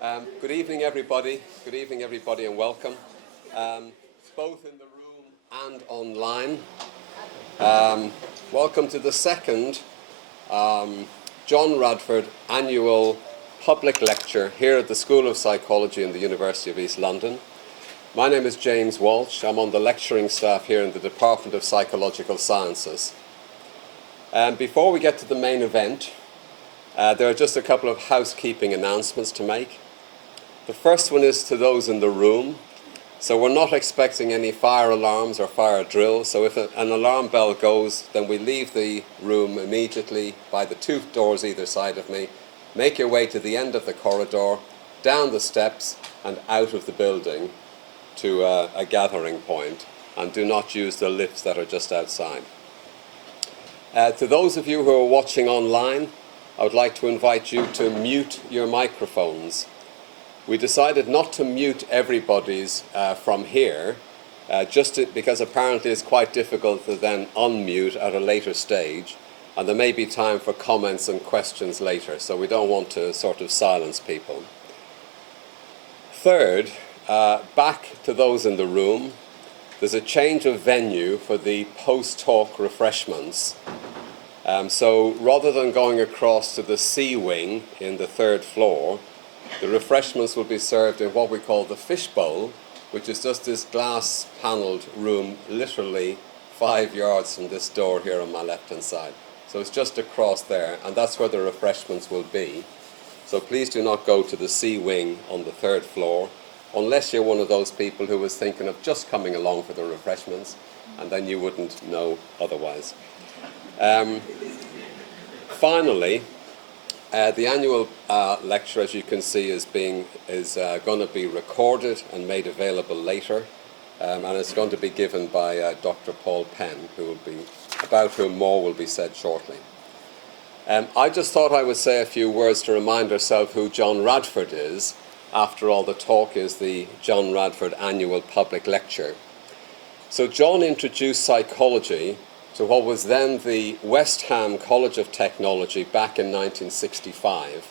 Good evening, everybody. Good evening, everybody, and welcome, both in the room and online. Welcome to the second John Radford annual public lecture here at the School of Psychology in the University of East London. My name is James Walsh. I'm on the lecturing staff here in the Department of Psychological Sciences. Before we get to the main event, there are just a couple of housekeeping announcements to make. The first one is to those in the room. So we're not expecting any fire alarms or fire drills. So if an alarm bell goes, then we leave the room immediately by the two doors either side of me. Make your way to the end of the corridor, down the steps and out of the building to a gathering point, and do not use the lifts that are just outside. To those of you who are watching online, I would like to invite you to mute your microphones. We decided not to mute everybody's from here, because apparently it's quite difficult to then unmute at a later stage, and there may be time for comments and questions later, so we don't want to sort of silence people. Third, back to those in the room, there's a change of venue for the post-talk refreshments. So rather than going across to the C wing in the third floor, the refreshments will be served in what we call the fishbowl, which is just this glass panelled room literally 5 yards from this door here on my left-hand side. So it's just across there, and that's where the refreshments will be. So please do not go to the C wing on the third floor, unless you're one of those people who was thinking of just coming along for the refreshments, and then you wouldn't know otherwise. Finally, the annual lecture, as you can see, is going to be recorded and made available later, and it's going to be given by Dr Paul Penn, about whom more will be said shortly. I just thought I would say a few words to remind ourselves who John Radford is. After all, the talk is the John Radford annual public lecture. So John introduced psychology to what was then the West Ham College of Technology back in 1965.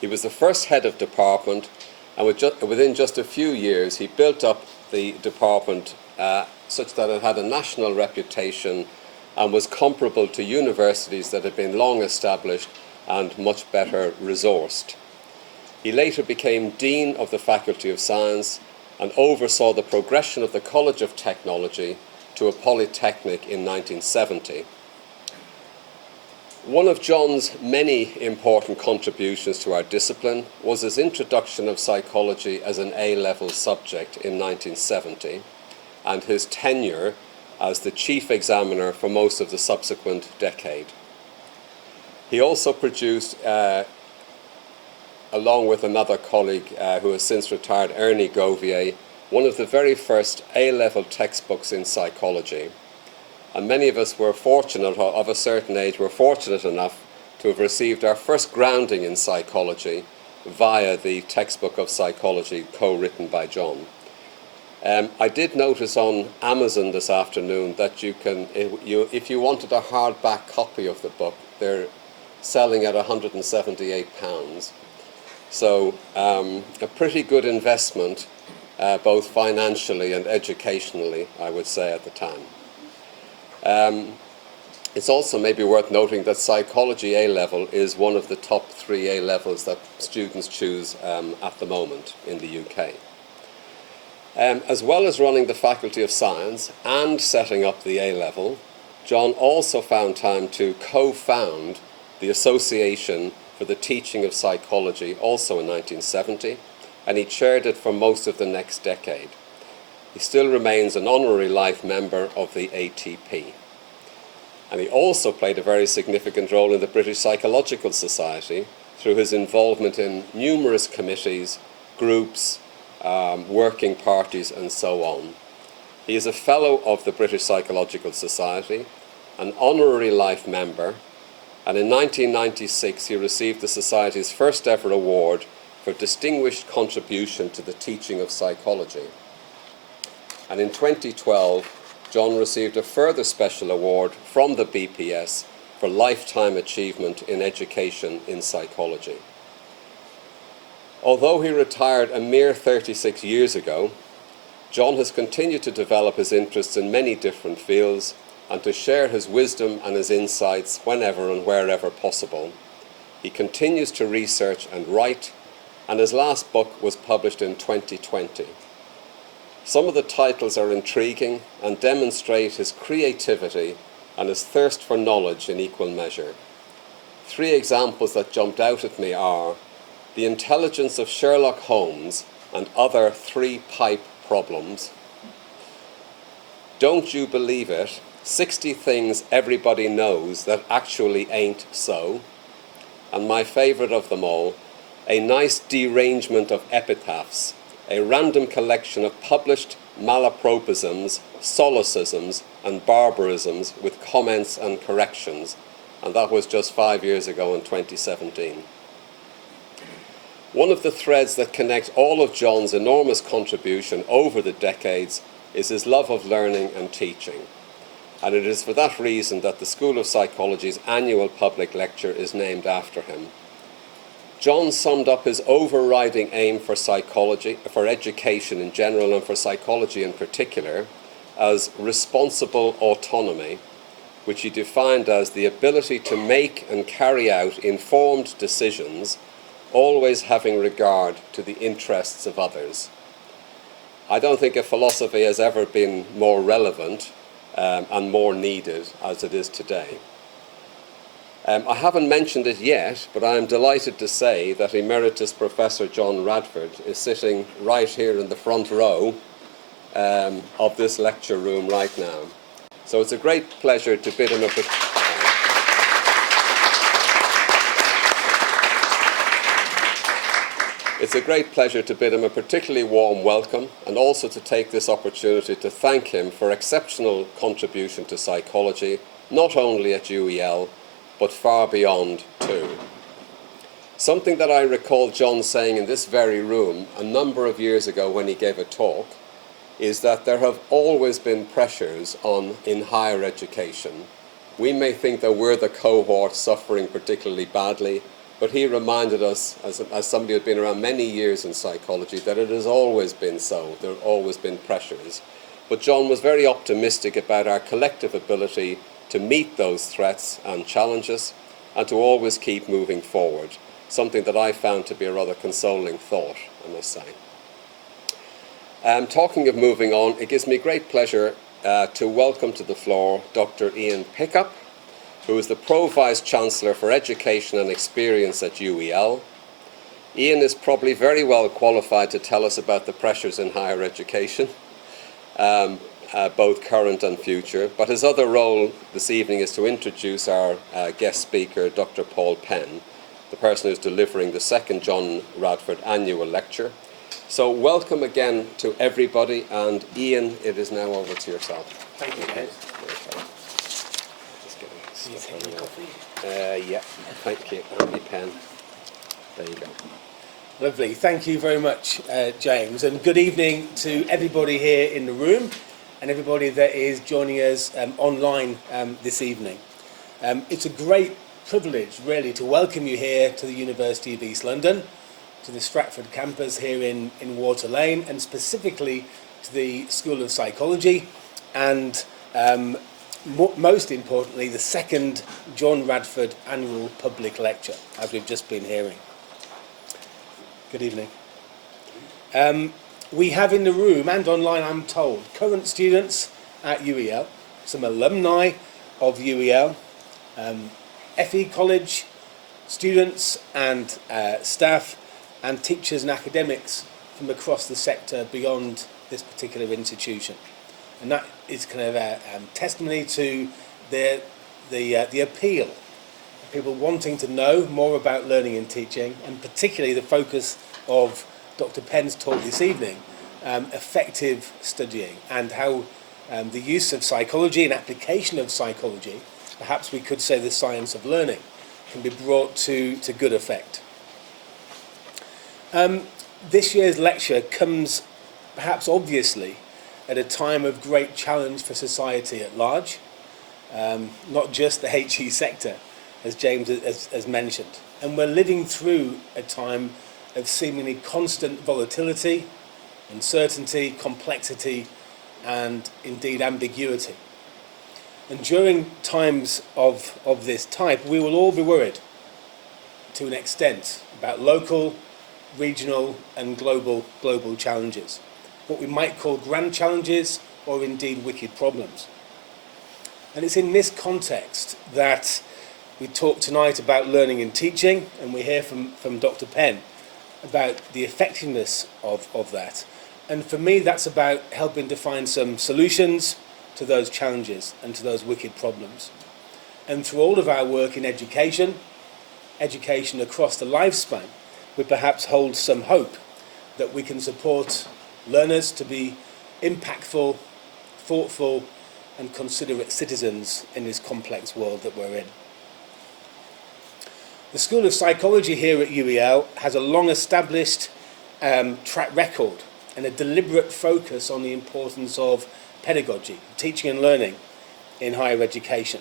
He was the first head of department, and within just a few years he built up the department such that it had a national reputation and was comparable to universities that had been long established and much better resourced. He later became Dean of the Faculty of Science and oversaw the progression of the College of Technology to a polytechnic in 1970. One of John's many important contributions to our discipline was his introduction of psychology as an A-level subject in 1970, and his tenure as the chief examiner for most of the subsequent decade. He also produced, along with another colleague who has since retired, Ernie Govier, one of the very first A-level textbooks in psychology. And many of us were fortunate, of a certain age, were fortunate enough to have received our first grounding in psychology via the textbook of psychology co-written by John. I did notice on Amazon this afternoon that you can, if you wanted a hardback copy of the book, they're selling at £178. So a pretty good investment, both financially and educationally, I would say, at the time. It's also maybe worth noting that Psychology A-Level is one of the top 3 A-Levels that students choose at the moment in the UK. As well as running the Faculty of Science and setting up the A-Level, John also found time to co-found the Association for the Teaching of Psychology, also in 1970, and he chaired it for most of the next decade. He still remains an honorary life member of the ATP. And he also played a very significant role in the British Psychological Society through his involvement in numerous committees, groups, working parties, and so on. He is a fellow of the British Psychological Society, an honorary life member, and in 1996 he received the Society's first ever award for distinguished contribution to the teaching of psychology. And in 2012, John received a further special award from the BPS for lifetime achievement in education in psychology. Although he retired a mere 36 years ago, John has continued to develop his interests in many different fields and to share his wisdom and his insights whenever and wherever possible. He continues to research and write, and his last book was published in 2020. Some of the titles are intriguing and demonstrate his creativity and his thirst for knowledge in equal measure. Three examples that jumped out at me are The Intelligence of Sherlock Holmes and Other Three-Pipe Problems, Don't You Believe It? 60 Things Everybody Knows That Actually Ain't So, and my favourite of them all, A Nice Derangement of Epitaphs, a random collection of published malapropisms, solecisms, and barbarisms with comments and corrections, and that was just 5 years ago in 2017. One of the threads that connect all of John's enormous contribution over the decades is his love of learning and teaching. And it is for that reason that the School of Psychology's annual public lecture is named after him. John summed up his overriding aim for psychology, for education in general and for psychology in particular, as responsible autonomy, which he defined as the ability to make and carry out informed decisions, always having regard to the interests of others. I don't think a philosophy has ever been more relevant and more needed as it is today. I haven't mentioned it yet, but I am delighted to say that Emeritus Professor John Radford is sitting right here in the front row of this lecture room right now. So it's a great pleasure to bid him a particularly warm welcome, and also to take this opportunity to thank him for exceptional contribution to psychology, not only at UEL, but far beyond too. Something that I recall John saying in this very room a number of years ago when he gave a talk is that there have always been pressures in higher education. We may think that we're the cohort suffering particularly badly, but he reminded us, as somebody who had been around many years in psychology, that it has always been so. There have always been pressures. But John was very optimistic about our collective ability to meet those threats and challenges and to always keep moving forward, something that I found to be a rather consoling thought, I must say. Talking of moving on, it gives me great pleasure to welcome to the floor Dr. Ian Pickup, who is the Pro-Vice-Chancellor for Education and Experience at UEL. Ian is probably very well qualified to tell us about the pressures in higher education, both current and future, but his other role this evening is to introduce our guest speaker, Dr. Paul Penn, the person who's delivering the second John Radford annual lecture. So welcome again to everybody, and Ian, it is now over to yourself. Thank you, Ed. Yeah, thank you. And my pen. There you go. Lovely. Thank you very much, James. And good evening to everybody here in the room and everybody that is joining us online this evening. It's a great privilege, really, to welcome you here to the University of East London, to the Stratford campus here in Water Lane, and specifically to the School of Psychology, and most importantly, the second John Radford annual public lecture, as we've just been hearing. Good evening. We have in the room and online, I'm told, current students at UEL, some alumni of UEL, FE College students and staff, and teachers and academics from across the sector beyond this particular institution. And that is kind of a testimony to the appeal of people wanting to know more about learning and teaching, and particularly the focus of Dr. Penn's talk this evening, effective studying, and how the use of psychology and application of psychology, perhaps we could say the science of learning, can be brought to good effect. This year's lecture comes perhaps obviously at a time of great challenge for society at large, not just the HE sector, as James has mentioned. And we're living through a time of seemingly constant volatility, uncertainty, complexity, and indeed ambiguity. And during times of this type, we will all be worried to an extent about local, regional, and global challenges, what we might call grand challenges or indeed wicked problems. And it's in this context that we talk tonight about learning and teaching, and we hear from Dr. Penn about the effectiveness of that. And for me, that's about helping to find some solutions to those challenges and to those wicked problems. And through all of our work in education across the lifespan, we perhaps hold some hope that we can support learners to be impactful, thoughtful, and considerate citizens in this complex world that we're in. The School of Psychology here at UEL has a long-established track record and a deliberate focus on the importance of pedagogy, teaching and learning in higher education,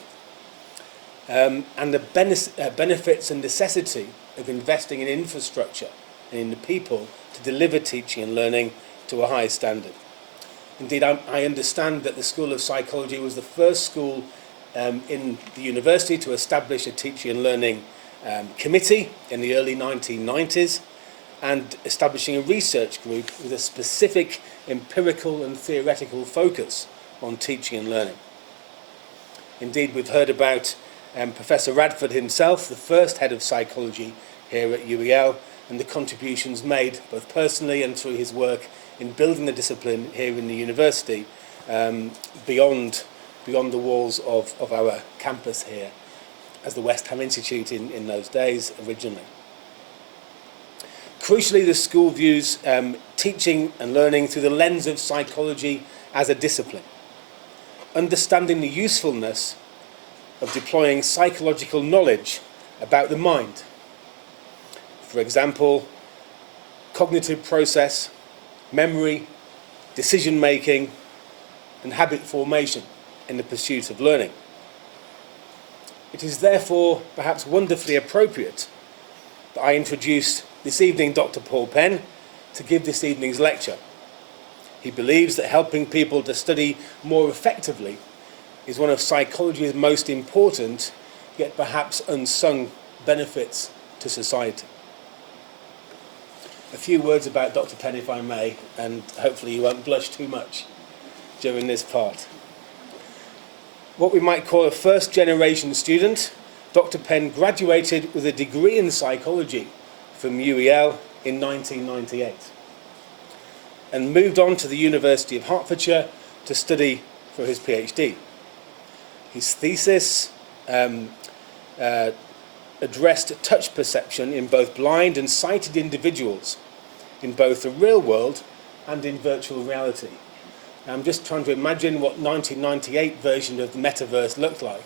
and the benefits and necessity of investing in infrastructure and in the people to deliver teaching and learning to a high standard. Indeed, I understand that the School of Psychology was the first school in the university to establish a teaching and learning committee in the early 1990s, and establishing a research group with a specific empirical and theoretical focus on teaching and learning. Indeed, we've heard about Professor Radford himself, the first head of psychology here at UEL, and the contributions made both personally and through his work in building the discipline here in the university beyond the walls of our campus here as the West Ham Institute in those days originally. Crucially, the school views teaching and learning through the lens of psychology as a discipline, understanding the usefulness of deploying psychological knowledge about the mind. For example, cognitive process, memory, decision-making, and habit formation in the pursuit of learning. It is therefore perhaps wonderfully appropriate that I introduce this evening Dr. Paul Penn to give this evening's lecture. He believes that helping people to study more effectively is one of psychology's most important, yet perhaps unsung benefits to society. A few words about Dr. Penn, if I may, and hopefully you won't blush too much during this part. What we might call a first-generation student, Dr. Penn graduated with a degree in psychology from UEL in 1998 and moved on to the University of Hertfordshire to study for his PhD. His thesis addressed touch perception in both blind and sighted individuals in both the real world and in virtual reality. I'm just trying to imagine what 1998 version of the metaverse looked like.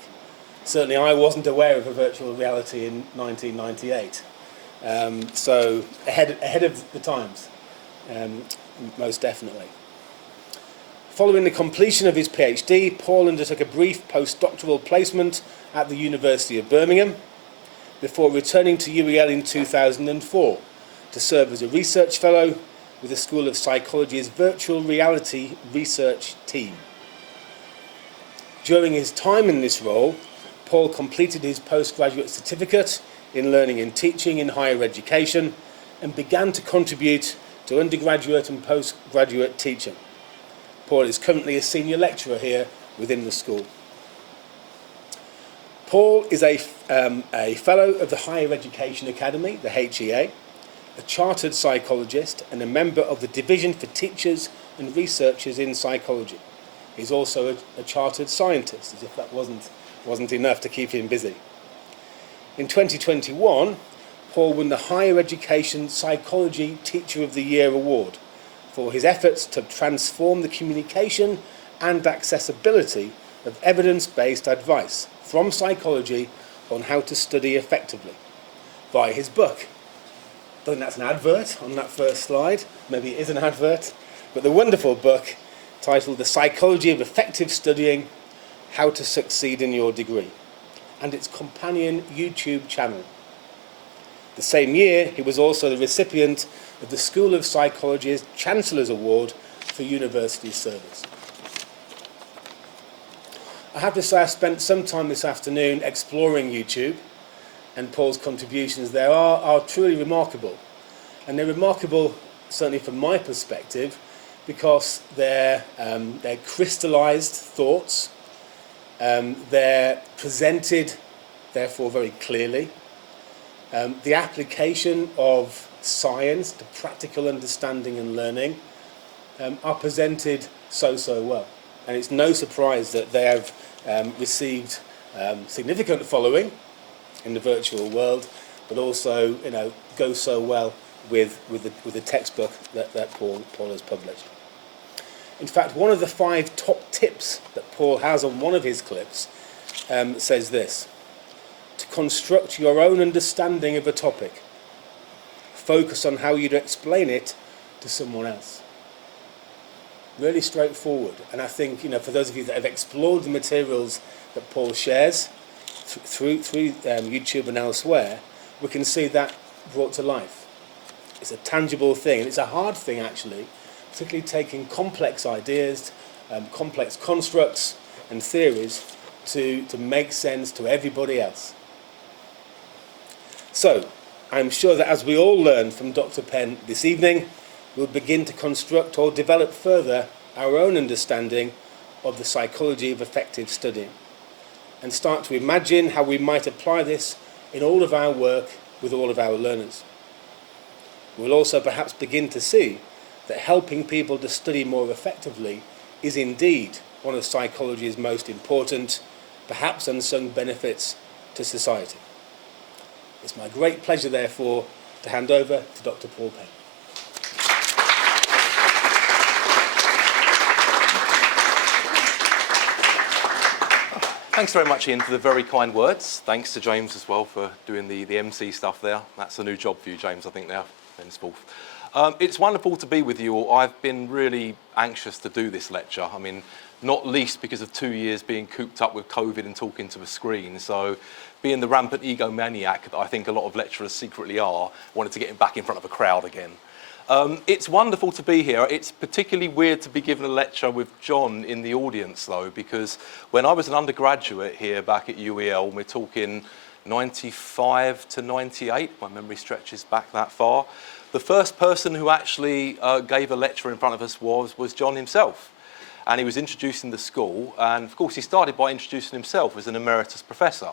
Certainly I wasn't aware of a virtual reality in 1998. So ahead of the times, most definitely. Following the completion of his PhD, Paul undertook a brief postdoctoral placement at the University of Birmingham before returning to UEL in 2004 to serve as a research fellow with the School of Psychology's virtual reality research team. During his time in this role, Paul completed his postgraduate certificate in learning and teaching in higher education and began to contribute to undergraduate and postgraduate teaching. Paul is currently a senior lecturer here within the school. Paul is a fellow of the Higher Education Academy, the HEA, a chartered psychologist and a member of the Division for Teachers and Researchers in Psychology. He's also a chartered scientist, as if that wasn't enough to keep him busy. In 2021, Paul won the Higher Education Psychology Teacher of the Year award for his efforts to transform the communication and accessibility of evidence-based advice from psychology on how to study effectively via his book. I think that's an advert on that first slide. Maybe it is an advert. But the wonderful book titled The Psychology of Effective Studying, How to Succeed in Your Degree, and its companion YouTube channel. The same year, he was also the recipient of the School of Psychology's Chancellor's Award for University Service. I have to say I spent some time this afternoon exploring YouTube, and Paul's contributions there are truly remarkable. And they're remarkable, certainly from my perspective, because they're crystallised thoughts, they're presented, therefore, very clearly. The application of science to practical understanding and learning are presented so well. And it's no surprise that they have received significant following in the virtual world, but also, go so well with the textbook that Paul has published. In fact, one of the 5 top tips that Paul has on one of his clips says this: to construct your own understanding of a topic, focus on how you'd explain it to someone else. Really straightforward. And I think, for those of you that have explored the materials that Paul shares through YouTube and elsewhere, we can see that brought to life. It's a tangible thing, and it's a hard thing, actually, particularly taking complex ideas, complex constructs and theories to make sense to everybody else. So, I'm sure that as we all learn from Dr. Penn this evening, we'll begin to construct or develop further our own understanding of the psychology of effective studying, and start to imagine how we might apply this in all of our work with all of our learners. We'll also perhaps begin to see that helping people to study more effectively is indeed one of psychology's most important, perhaps unsung benefits to society. It's my great pleasure, therefore, to hand over to Dr. Paul Penn. Thanks very much, Ian, for the very kind words. Thanks to James as well for doing the MC stuff there. That's a new job for you, James, I think now, henceforth. It's wonderful to be with you all. I've been really anxious to do this lecture. I mean, not least because of 2 years being cooped up with COVID and talking to a screen. So being the rampant egomaniac that I think a lot of lecturers secretly are, wanted to get him back in front of a crowd again. It's wonderful to be here. It's particularly weird to be given a lecture with John in the audience, though, because when I was an undergraduate here back at UEL, we're talking 95 to 98, my memory stretches back that far, the first person who actually gave a lecture in front of us was John himself. And he was introducing the school, and of course he started by introducing himself as an emeritus professor.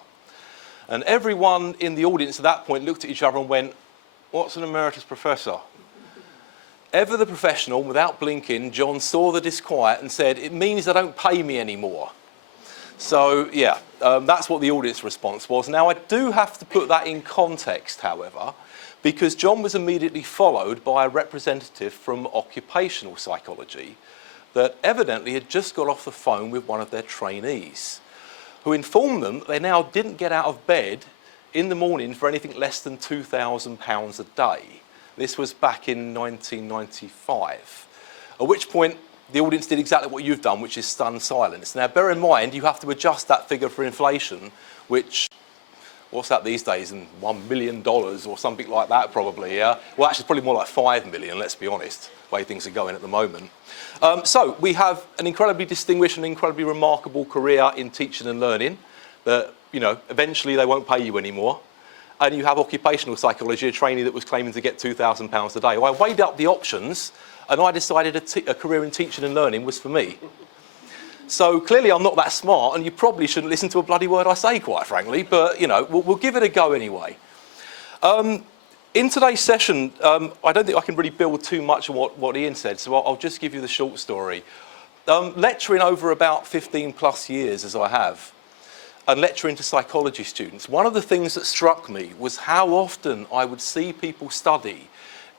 And everyone in the audience at that point looked at each other and went, "What's an emeritus professor?" Ever the professional, without blinking, John saw the disquiet and said, "It means they don't pay me anymore." So yeah, that's what the audience response was. Now I do have to put that in context, however, because John was immediately followed by a representative from occupational psychology that evidently had just got off the phone with one of their trainees, who informed them that they now didn't get out of bed in the morning for anything less than £2,000 a day. This was back in 1995, at which point the audience did exactly what you've done, which is stunned silence. Now, bear in mind, you have to adjust that figure for inflation, which, what's that these days, in $1 million or something like that, probably, yeah? Well, actually, it's probably more like 5 million, let's be honest, the way things are going at the moment. So we have an incredibly distinguished and incredibly remarkable career in teaching and learning that, eventually they won't pay you anymore. And you have occupational psychology, a trainee that was claiming to get £2,000 a day. Well, I weighed up the options, and I decided a career in teaching and learning was for me. So clearly I'm not that smart, and you probably shouldn't listen to a bloody word I say, quite frankly, but, we'll give it a go anyway. In today's session, I don't think I can really build too much on what Ian said, so I'll just give you the short story. Lecturing over about 15 plus years, as I have, and lecturing to psychology students, one of the things that struck me was how often I would see people study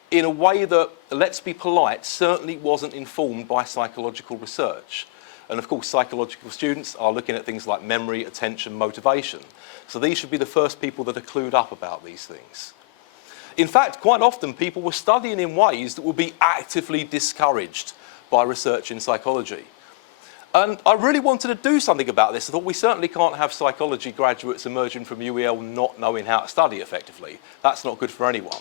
in a way that, let's be polite, certainly wasn't informed by psychological research. And of course, psychological students are looking at things like memory, attention, motivation. So these should be the first people that are clued up about these things. In fact, quite often people were studying in ways that would be actively discouraged by research in psychology. And I really wanted to do something about this. I thought we certainly can't have psychology graduates emerging from UEL not knowing how to study effectively. That's not good for anyone.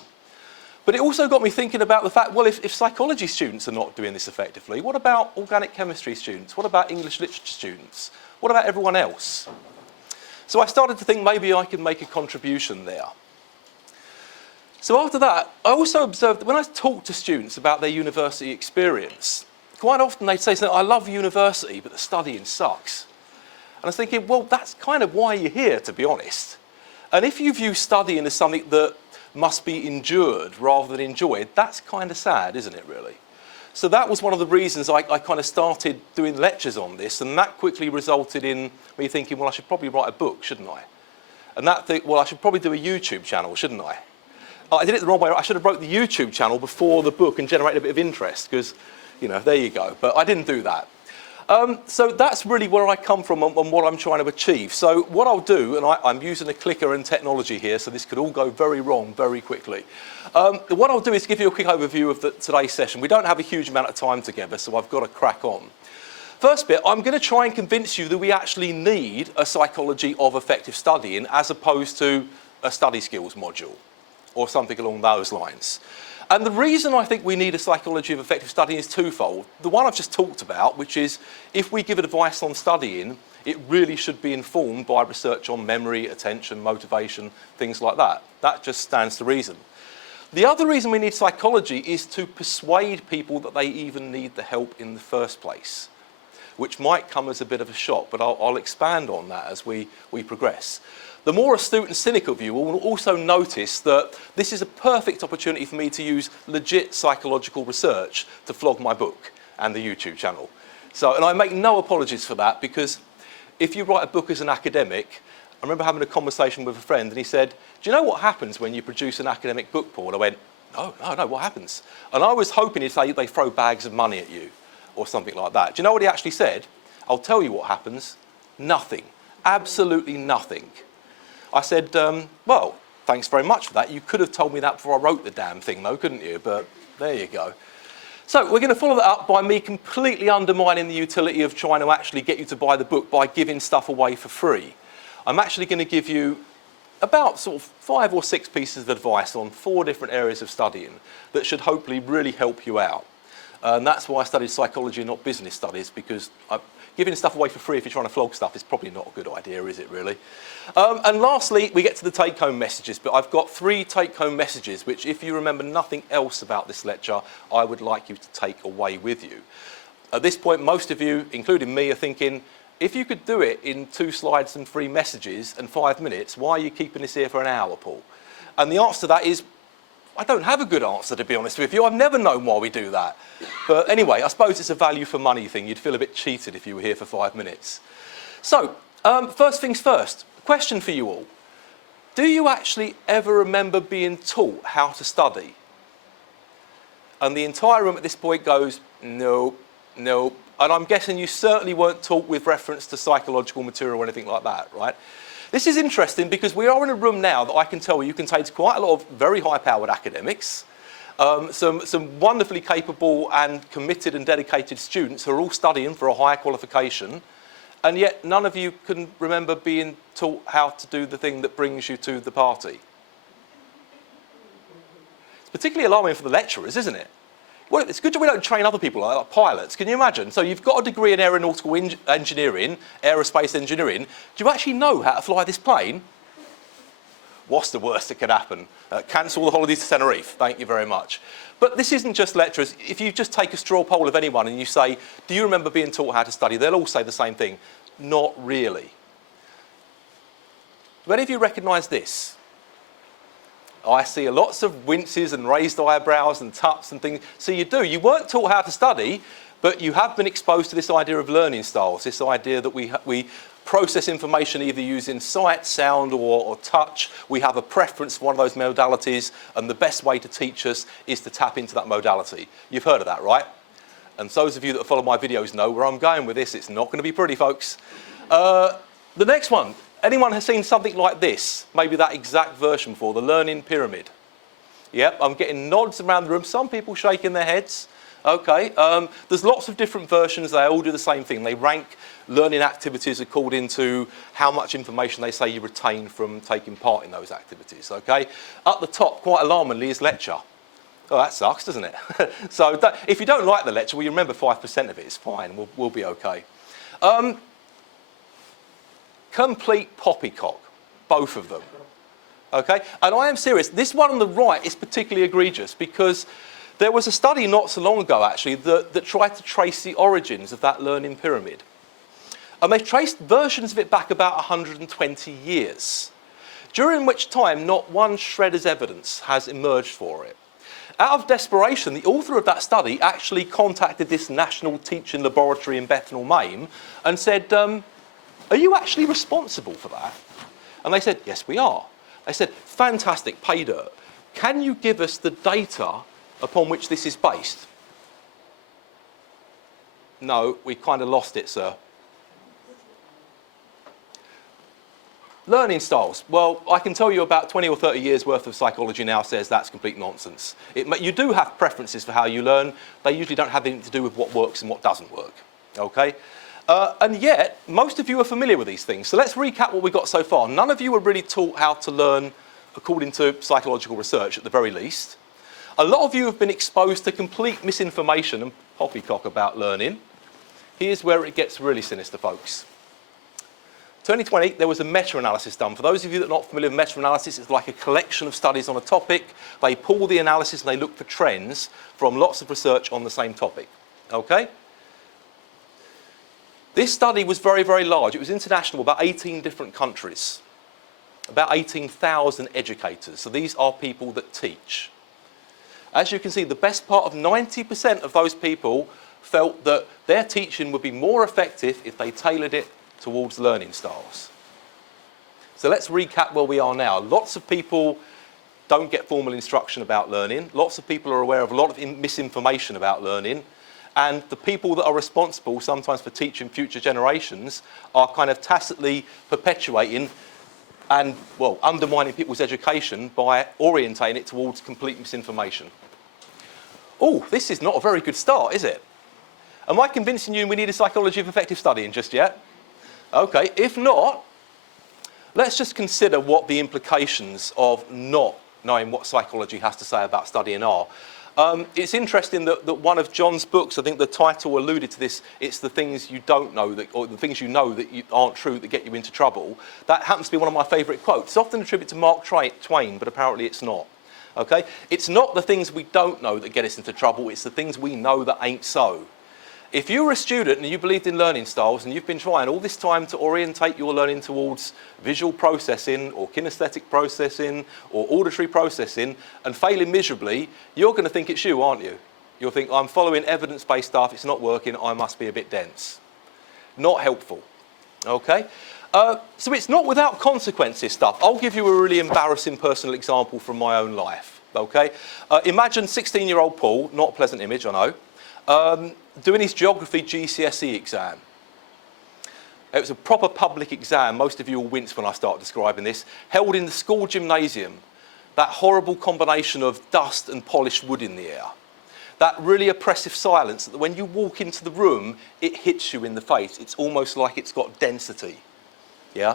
But it also got me thinking about the fact, well, if psychology students are not doing this effectively, what about organic chemistry students? What about English literature students? What about everyone else? So I started to think maybe I could make a contribution there. So after that, I also observed that when I talk to students about their university experience, quite often they'd say something, I love university, but the studying sucks. And I was thinking, well, that's kind of why you're here, to be honest. And if you view studying as something that must be endured rather than enjoyed, that's kind of sad, isn't it, really? So that was one of the reasons I kind of started doing lectures on this, and that quickly resulted in me thinking, well, I should probably write a book, shouldn't I? And well, I should probably do a YouTube channel, shouldn't I? I did it the wrong way. I should have wrote the YouTube channel before the book and generated a bit of interest, because, you know, there you go. But I didn't do that. So that's really where I come from and what I'm trying to achieve. So what I'll do, and I'm using a clicker and technology here, so this could all go very wrong very quickly. What I'll do is give you a quick overview of today's session. We don't have a huge amount of time together, so I've got to crack on. First bit, I'm going to try and convince you that we actually need a psychology of effective studying as opposed to a study skills module or something along those lines. And the reason I think we need a psychology of effective studying is twofold. The one I've just talked about, which is if we give advice on studying, it really should be informed by research on memory, attention, motivation, things like that. That just stands to reason. The other reason we need psychology is to persuade people that they even need the help in the first place, which might come as a bit of a shock, but I'll expand on that as we progress. The more astute and cynical of you will also notice that this is a perfect opportunity for me to use legit psychological research to flog my book and the YouTube channel. So, and I make no apologies for that, because if you write a book as an academic, I remember having a conversation with a friend and he said, do you know what happens when you produce an academic book, Paul? And I went, no, what happens? And I was hoping he'd say they throw bags of money at you or something like that. Do you know what he actually said? I'll tell you what happens. Nothing. Absolutely nothing. I said, well, thanks very much for that. You could have told me that before I wrote the damn thing, though, couldn't you? But there you go. So we're going to follow that up by me completely undermining the utility of trying to actually get you to buy the book by giving stuff away for free. I'm actually going to give you about sort of 5 or 6 pieces of advice on 4 different areas of studying that should hopefully really help you out. And that's why I studied psychology and not business studies, because giving stuff away for free if you're trying to flog stuff is probably not a good idea, is it really? And lastly, we get to the take-home messages, but I've got 3 take-home messages, which if you remember nothing else about this lecture, I would like you to take away with you. At this point, most of you, including me, are thinking, if you could do it in 2 slides and 3 messages and 5 minutes, why are you keeping this here for an hour, Paul? And the answer to that is, I don't have a good answer, to be honest with you. I've never known why we do that. But anyway, I suppose it's a value for money thing. You'd feel a bit cheated if you were here for 5 minutes. So, first things first, question for you all. Do you actually ever remember being taught how to study? And the entire room at this point goes, no. And I'm guessing you certainly weren't taught with reference to psychological material or anything like that, right? This is interesting because we are in a room now that I can tell you contains quite a lot of very high-powered academics, some wonderfully capable and committed and dedicated students who are all studying for a higher qualification, and yet none of you can remember being taught how to do the thing that brings you to the party. It's particularly alarming for the lecturers, isn't it? Well, it's good that we don't train other people like pilots. Can you imagine? So you've got a degree in aeronautical engineering, aerospace engineering. Do you actually know how to fly this plane? What's the worst that could happen? Cancel the holidays to Tenerife. Thank you very much. But this isn't just lecturers. If you just take a straw poll of anyone and you say, do you remember being taught how to study? They'll all say the same thing. Not really. Do any of you recognise this? I see lots of winces and raised eyebrows and tups and things. So you do. You weren't taught how to study, but you have been exposed to this idea of learning styles, this idea that we process information either using sight, sound, or touch. We have a preference for one of those modalities, and the best way to teach us is to tap into that modality. You've heard of that, right? And those of you that follow my videos know where I'm going with this. It's not going to be pretty, folks. The next one. Anyone has seen something like this? Maybe that exact version before, the learning pyramid. Yep, I'm getting nods around the room. Some people shaking their heads. Okay, there's lots of different versions. They all do the same thing. They rank learning activities according to how much information they say you retain from taking part in those activities. Okay, at the top, quite alarmingly, is lecture. Oh, that sucks, doesn't it? So if you don't like the lecture, well, you remember 5% of it. It's fine. We'll be okay. Complete poppycock, both of them. Okay, and I am serious. This one on the right is particularly egregious because there was a study not so long ago, actually, that tried to trace the origins of that learning pyramid. And they traced versions of it back about 120 years, during which time not one shredder's evidence has emerged for it. Out of desperation, the author of that study actually contacted this national teaching laboratory in Bethnal, Maine, and said, are you actually responsible for that? And they said, yes, we are. They said, fantastic, pay dirt. Can you give us the data upon which this is based? No, we kind of lost it, sir. Learning styles. Well, I can tell you about 20 or 30 years worth of psychology now says that's complete nonsense. You do have preferences for how you learn. They usually don't have anything to do with what works and what doesn't work. Okay? And yet, most of you are familiar with these things. So let's recap what we've got so far. None of you were really taught how to learn according to psychological research, at the very least. A lot of you have been exposed to complete misinformation and poppycock about learning. Here's where it gets really sinister, folks. 2020, there was a meta-analysis done. For those of you that are not familiar with meta-analysis, it's like a collection of studies on a topic. They pull the analysis and they look for trends from lots of research on the same topic. Okay? This study was very, very large. It was international, about 18 different countries, about 18,000 educators. So these are people that teach. As you can see, the best part of 90% of those people felt that their teaching would be more effective if they tailored it towards learning styles. So let's recap where we are now. Lots of people don't get formal instruction about learning. Lots of people are aware of a lot of misinformation about learning. And the people that are responsible sometimes for teaching future generations are kind of tacitly perpetuating and, well, undermining people's education by orientating it towards complete misinformation. Oh, this is not a very good start, is it? Am I convincing you we need a psychology of effective studying just yet? Okay, if not, let's just consider what the implications of not knowing what psychology has to say about studying are. It's interesting that one of John's books, I think the title alluded to this, it's the things you don't know, or the things you know that aren't true that get you into trouble. That happens to be one of my favourite quotes. It's often attributed to Mark Twain, but apparently it's not. Okay? It's not the things we don't know that get us into trouble, it's the things we know that ain't so. If you were a student and you believed in learning styles and you've been trying all this time to orientate your learning towards visual processing or kinesthetic processing or auditory processing and failing miserably, you're going to think it's you, aren't you? You'll think, I'm following evidence-based stuff, it's not working, I must be a bit dense. Not helpful, okay? So it's not without consequences stuff. I'll give you a really embarrassing personal example from my own life, okay? Imagine 16-year-old Paul, not a pleasant image, I know, doing his geography GCSE exam. It was a proper public exam. Most of you will wince when I start describing this. Held in the school gymnasium. That horrible combination of dust and polished wood in the air. That really oppressive silence that when you walk into the room, it hits you in the face. It's almost like it's got density. Yeah?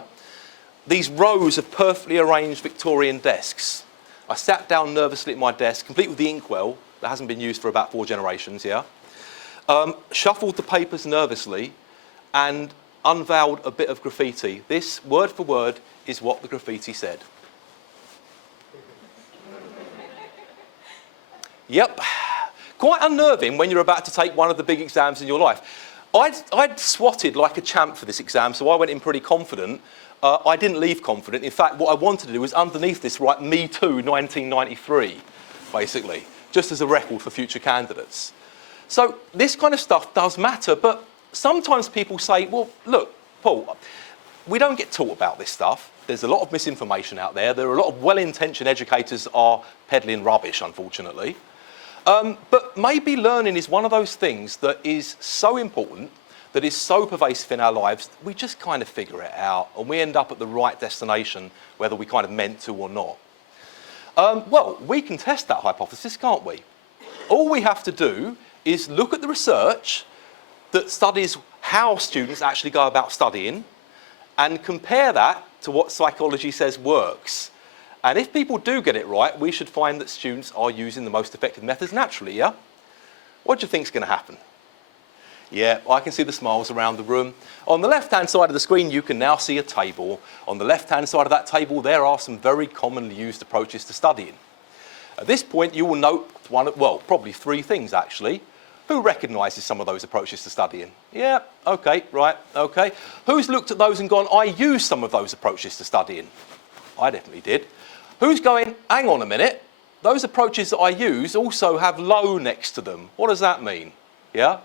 These rows of perfectly arranged Victorian desks. I sat down nervously at my desk, complete with the inkwell that hasn't been used for about 4 generations, yeah? Shuffled the papers nervously and unveiled a bit of graffiti. This, word for word, is what the graffiti said. Yep. Quite unnerving when you're about to take one of the big exams in your life. I'd swatted like a champ for this exam, so I went in pretty confident. I didn't leave confident. In fact, what I wanted to do was underneath this write Me Too 1993, basically, just as a record for future candidates. So this kind of stuff does matter, but sometimes people say, well, look, Paul, we don't get taught about this stuff. There's a lot of misinformation out there. There are a lot of well-intentioned educators are peddling rubbish, unfortunately. But maybe learning is one of those things that is so important, that is so pervasive in our lives, we just kind of figure it out and we end up at the right destination, whether we kind of meant to or not. Well, we can test that hypothesis, can't we? All we have to do is look at the research that studies how students actually go about studying and compare that to what psychology says works. And if people do get it right, we should find that students are using the most effective methods naturally, yeah? What do you think is going to happen? Yeah, I can see the smiles around the room. On the left-hand side of the screen, you can now see a table. On the left-hand side of that table, there are some very commonly used approaches to studying. At this point, you will note probably three things, actually. Who recognises some of those approaches to studying? Yeah, okay, right, okay. Who's looked at those and gone, I use some of those approaches to studying? I definitely did. Who's going, hang on a minute, those approaches that I use also have low next to them. What does that mean? Yeah?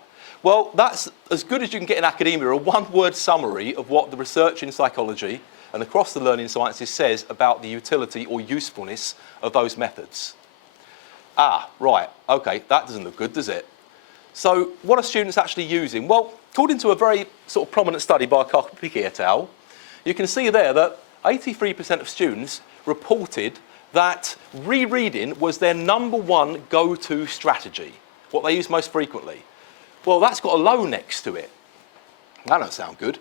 Well, that's as good as you can get in academia, a one-word summary of what the research in psychology and across the learning sciences says about the utility or usefulness of those methods. Ah, right, okay, that doesn't look good, does it? So what are students actually using? Well, according to a very sort of prominent study by Karpicki et al., you can see there that 83% of students reported that rereading was their #1 go-to strategy, what they use most frequently. Well, that's got a low next to it. That don't sound good.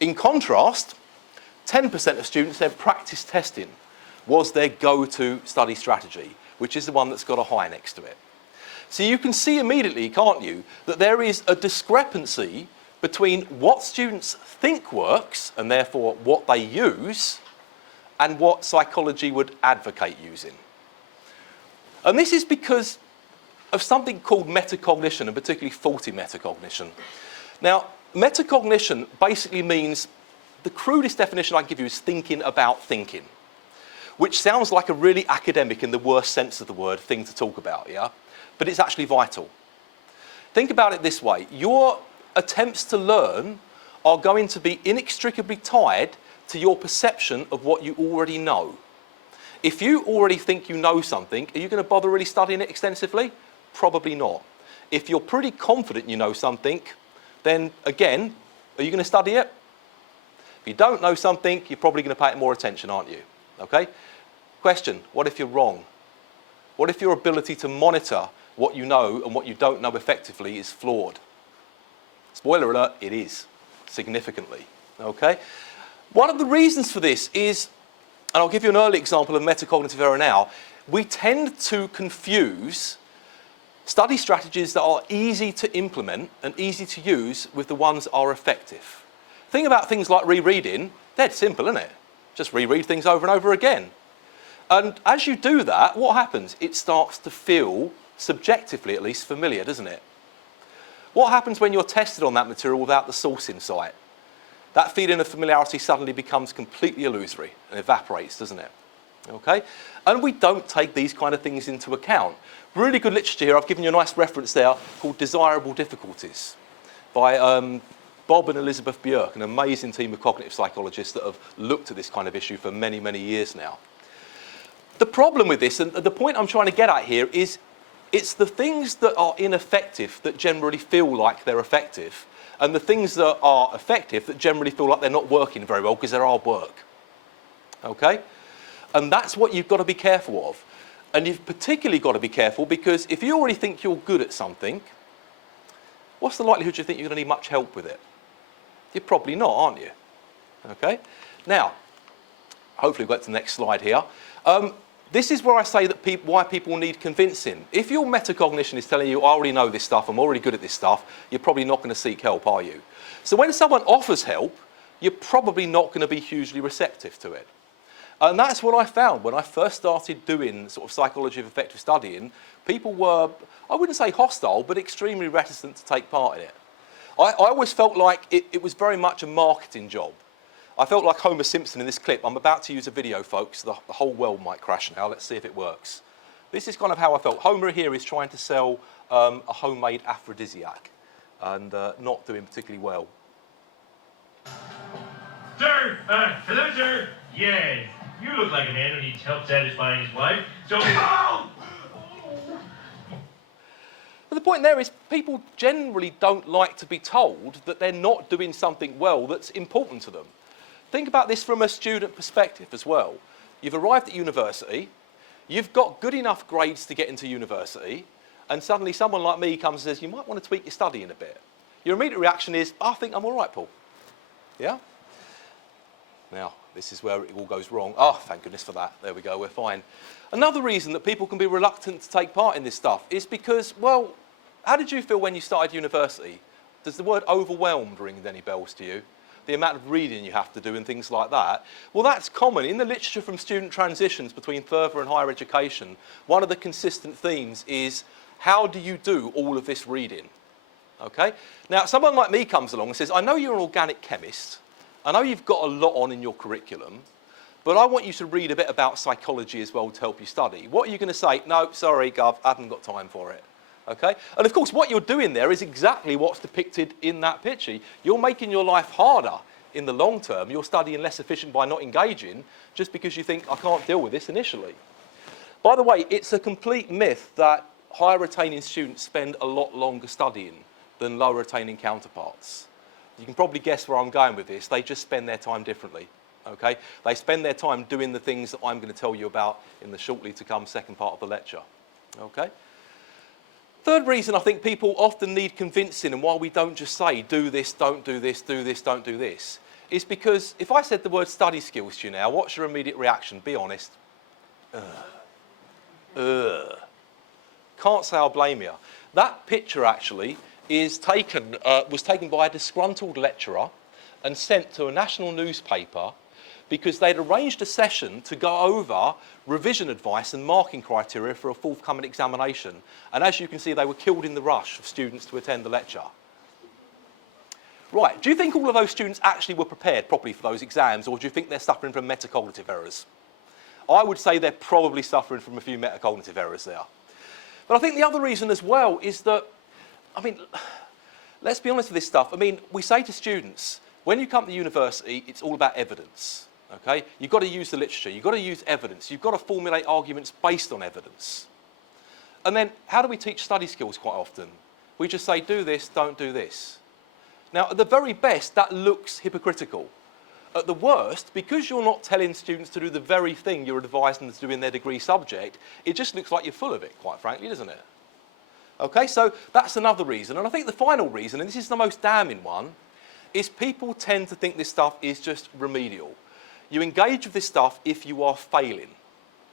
In contrast, 10% of students said practice testing was their go-to study strategy, which is the one that's got a high next to it. So you can see immediately, can't you, that there is a discrepancy between what students think works, and therefore what they use, and what psychology would advocate using. And this is because of something called metacognition, and particularly faulty metacognition. Now, metacognition basically means, the crudest definition I can give you is thinking about thinking, which sounds like a really academic, in the worst sense of the word, thing to talk about, yeah? But it's actually vital. Think about it this way. Your attempts to learn are going to be inextricably tied to your perception of what you already know. If you already think you know something, are you going to bother really studying it extensively? Probably not. If you're pretty confident you know something, then again, are you going to study it? If you don't know something, you're probably going to pay it more attention, aren't you? Okay? Question, what if you're wrong? What if your ability to monitor what you know and what you don't know effectively is flawed? Spoiler alert, it is, significantly. Okay? One of the reasons for this is, and I'll give you an early example of metacognitive error now, we tend to confuse study strategies that are easy to implement and easy to use with the ones that are effective. Think about things like rereading. Dead simple, isn't it? Just reread things over and over again. And as you do that, what happens? It starts to feel, subjectively at least, familiar, doesn't it? What happens when you're tested on that material without the source in sight? That feeling of familiarity suddenly becomes completely illusory and evaporates, doesn't it? Okay? And we don't take these kind of things into account. Really good literature here. I've given you a nice reference there called Desirable Difficulties by Bob and Elizabeth Björk, an amazing team of cognitive psychologists that have looked at this kind of issue for many, many years now. The problem with this, and the point I'm trying to get at here, is it's the things that are ineffective that generally feel like they're effective, and the things that are effective that generally feel like they're not working very well because they're hard work. Okay? And that's what you've got to be careful of. And you've particularly got to be careful because if you already think you're good at something, what's the likelihood you think you're going to need much help with it? You're probably not, aren't you? Okay? Now, hopefully we'll get to the next slide here. This is where I say that why people need convincing. If your metacognition is telling you, I already know this stuff, I'm already good at this stuff, you're probably not going to seek help, are you? So when someone offers help, you're probably not going to be hugely receptive to it. And that's what I found when I first started doing sort of psychology of effective studying. People were, I wouldn't say hostile, but extremely reticent to take part in it. I always felt like it was very much a marketing job. I felt like Homer Simpson in this clip. I'm about to use a video, folks. The whole world might crash now. Let's see if it works. This is kind of how I felt. Homer here is trying to sell a homemade aphrodisiac and not doing particularly well. Sir, hello, sir. Yes, you look like a man who needs help satisfying his wife. So, But the point there is people generally don't like to be told that they're not doing something well that's important to them. Think about this from a student perspective as well. You've arrived at university, you've got good enough grades to get into university, and suddenly someone like me comes and says, you might want to tweak your studying a bit. Your immediate reaction is, I think I'm all right, Paul. Yeah? Now, this is where it all goes wrong. Oh, thank goodness for that. There we go, we're fine. Another reason that people can be reluctant to take part in this stuff is because, well, how did you feel when you started university? Does the word overwhelmed ring any bells to you? The amount of reading you have to do and things like that. Well, that's common. In the literature from student transitions between further and higher education, one of the consistent themes is, how do you do all of this reading? Okay? Now, someone like me comes along and says, I know you're an organic chemist. I know you've got a lot on in your curriculum, but I want you to read a bit about psychology as well to help you study. What are you going to say? No, sorry, Gov, I haven't got time for it. Okay? And of course, what you're doing there is exactly what's depicted in that picture. You're making your life harder in the long term. You're studying less efficient by not engaging just because you think, I can't deal with this initially. By the way, it's a complete myth that higher retaining students spend a lot longer studying than lower retaining counterparts. You can probably guess where I'm going with this. They just spend their time differently. Okay? They spend their time doing the things that I'm going to tell you about in the shortly to come second part of the lecture. Okay? Third reason I think people often need convincing, and why we don't just say, do this, don't do this, do this, don't do this, is because if I said the word study skills to you now, what's your immediate reaction? Be honest. Can't say I'll blame you. That picture actually was taken by a disgruntled lecturer and sent to a national newspaper because they'd arranged a session to go over revision advice and marking criteria for a forthcoming examination. And as you can see, they were killed in the rush of students to attend the lecture. Right, do you think all of those students actually were prepared properly for those exams, or do you think they're suffering from metacognitive errors? I would say they're probably suffering from a few metacognitive errors there. But I think the other reason as well is that, I mean, let's be honest with this stuff. I mean, we say to students, when you come to university, it's all about evidence, okay? You've got to use the literature. You've got to use evidence. You've got to formulate arguments based on evidence. And then how do we teach study skills quite often? We just say, do this, don't do this. Now, at the very best, that looks hypocritical. At the worst, because you're not telling students to do the very thing you're advising them to do in their degree subject, it just looks like you're full of it, quite frankly, doesn't it? Okay, so that's another reason. And I think the final reason, and this is the most damning one, is people tend to think this stuff is just remedial. You engage with this stuff if you are failing,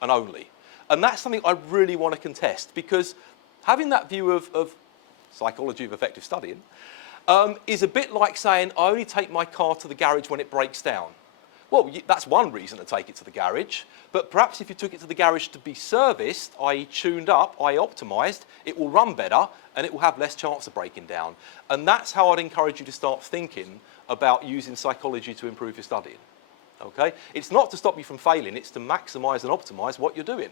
and only. And that's something I really want to contest, because having that view of psychology of effective studying is a bit like saying, I only take my car to the garage when it breaks down. Well, that's one reason to take it to the garage, but perhaps if you took it to the garage to be serviced, i.e. tuned up, i.e. optimised, it will run better and it will have less chance of breaking down. And that's how I'd encourage you to start thinking about using psychology to improve your studying. Okay? It's not to stop you from failing, it's to maximise and optimise what you're doing.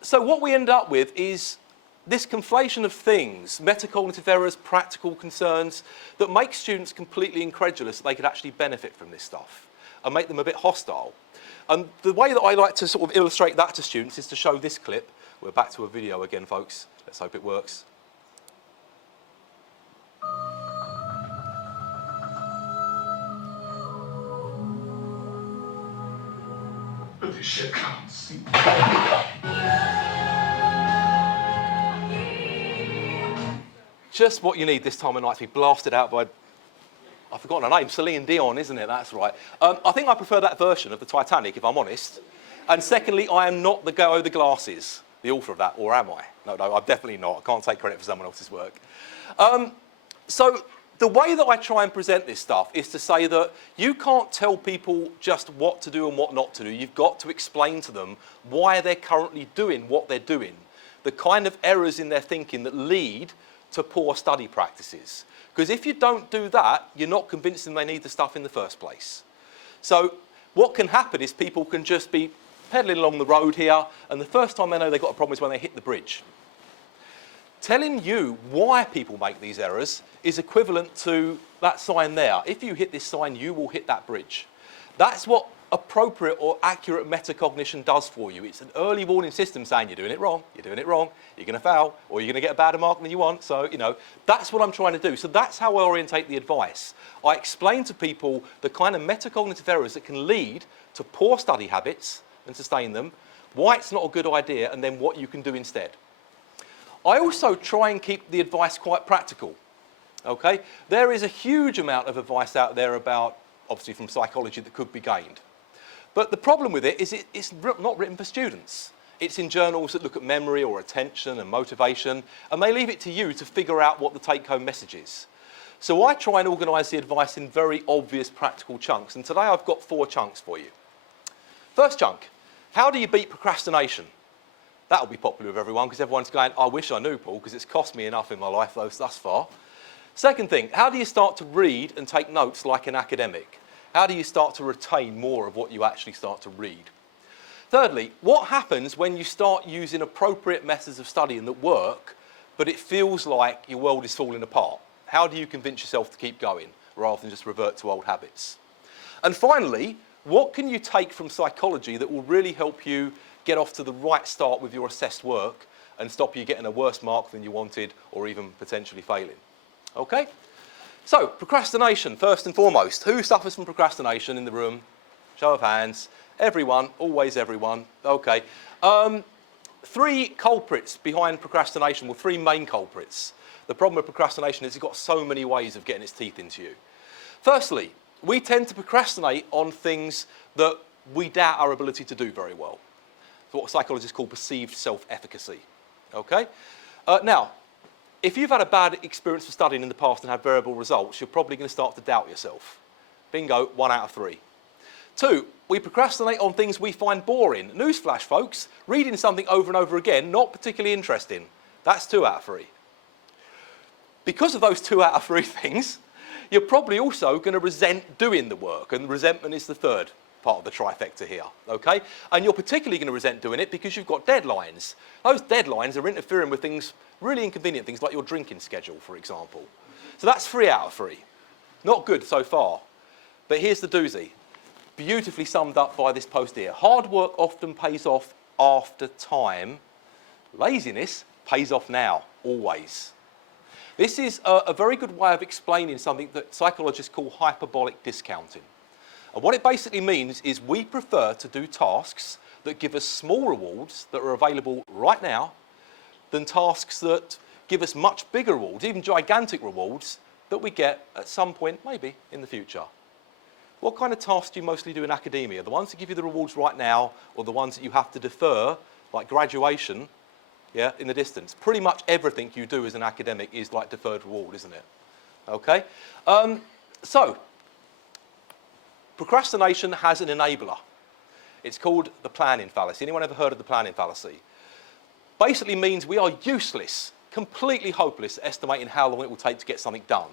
So what we end up with is this conflation of things, metacognitive errors, practical concerns, that make students completely incredulous that they could actually benefit from this stuff and make them a bit hostile. And the way that I like to sort of illustrate that to students is to show this clip. We're back to a video again, folks. Let's hope it works. But this shit counts. Just what you need this time of night to be blasted out by, I've forgotten her name, Celine Dion, isn't it? That's right. I think I prefer that version of the Titanic, if I'm honest. And secondly, I am not the guy with the glasses, the author of that, or am I? No, I'm definitely not. I can't take credit for someone else's work. So the way that I try and present this stuff is to say that you can't tell people just what to do and what not to do. You've got to explain to them why they're currently doing what they're doing, the kind of errors in their thinking that lead to poor study practices. Because if you don't do that, you're not convincing them they need the stuff in the first place. So what can happen is people can just be pedaling along the road here, and the first time they know they've got a problem is when they hit the bridge. Telling you why people make these errors is equivalent to that sign there. If you hit this sign, you will hit that bridge. That's what appropriate or accurate metacognition does for you. It's an early warning system saying you're doing it wrong, you're doing it wrong, you're going to fail, or you're going to get a better mark than you want. So, that's what I'm trying to do. So that's how I orientate the advice. I explain to people the kind of metacognitive errors that can lead to poor study habits and sustain them, why it's not a good idea, and then what you can do instead. I also try and keep the advice quite practical. Okay? There is a huge amount of advice out there about, obviously from psychology, that could be gained. But the problem with it is it's not written for students. It's in journals that look at memory or attention and motivation, and they leave it to you to figure out what the take-home message is. So I try and organise the advice in very obvious practical chunks, and today I've got 4 chunks for you. First chunk, how do you beat procrastination? That'll be popular with everyone because everyone's going, I wish I knew, Paul, because it's cost me enough in my life thus far. Second thing, how do you start to read and take notes like an academic? How do you start to retain more of what you actually start to read? Thirdly, what happens when you start using appropriate methods of studying that work, but it feels like your world is falling apart? How do you convince yourself to keep going rather than just revert to old habits? And finally, what can you take from psychology that will really help you get off to the right start with your assessed work and stop you getting a worse mark than you wanted or even potentially failing? Okay? So, procrastination, first and foremost. Who suffers from procrastination in the room? Show of hands. Everyone, always everyone. Okay. 3 culprits behind procrastination, well, 3 main culprits. The problem with procrastination is it's got so many ways of getting its teeth into you. Firstly, we tend to procrastinate on things that we doubt our ability to do very well. It's what psychologists call perceived self-efficacy. Okay? Now, if you've had a bad experience of studying in the past and had variable results, you're probably going to start to doubt yourself. Bingo, 1 out of 3. 2, we procrastinate on things we find boring. Newsflash, folks, reading something over and over again, not particularly interesting. That's 2 out of 3. Because of those 2 out of 3 things, you're probably also going to resent doing the work, and resentment is the third part of the trifecta here, okay? And you're particularly going to resent doing it because you've got deadlines. Those deadlines are interfering with things, really inconvenient things, like your drinking schedule, for example. So that's 3 out of 3. Not good so far. But here's the doozy. Beautifully summed up by this post here. Hard work often pays off after time. Laziness pays off now, always. This is a very good way of explaining something that psychologists call hyperbolic discounting. And what it basically means is we prefer to do tasks that give us small rewards that are available right now than tasks that give us much bigger rewards, even gigantic rewards, that we get at some point, maybe, in the future. What kind of tasks do you mostly do in academia? The ones that give you the rewards right now, or the ones that you have to defer, like graduation, yeah, in the distance? Pretty much everything you do as an academic is like deferred reward, isn't it? Okay? So, procrastination has an enabler. It's called the planning fallacy. Anyone ever heard of the planning fallacy? Basically means we are useless, completely hopeless at estimating how long it will take to get something done.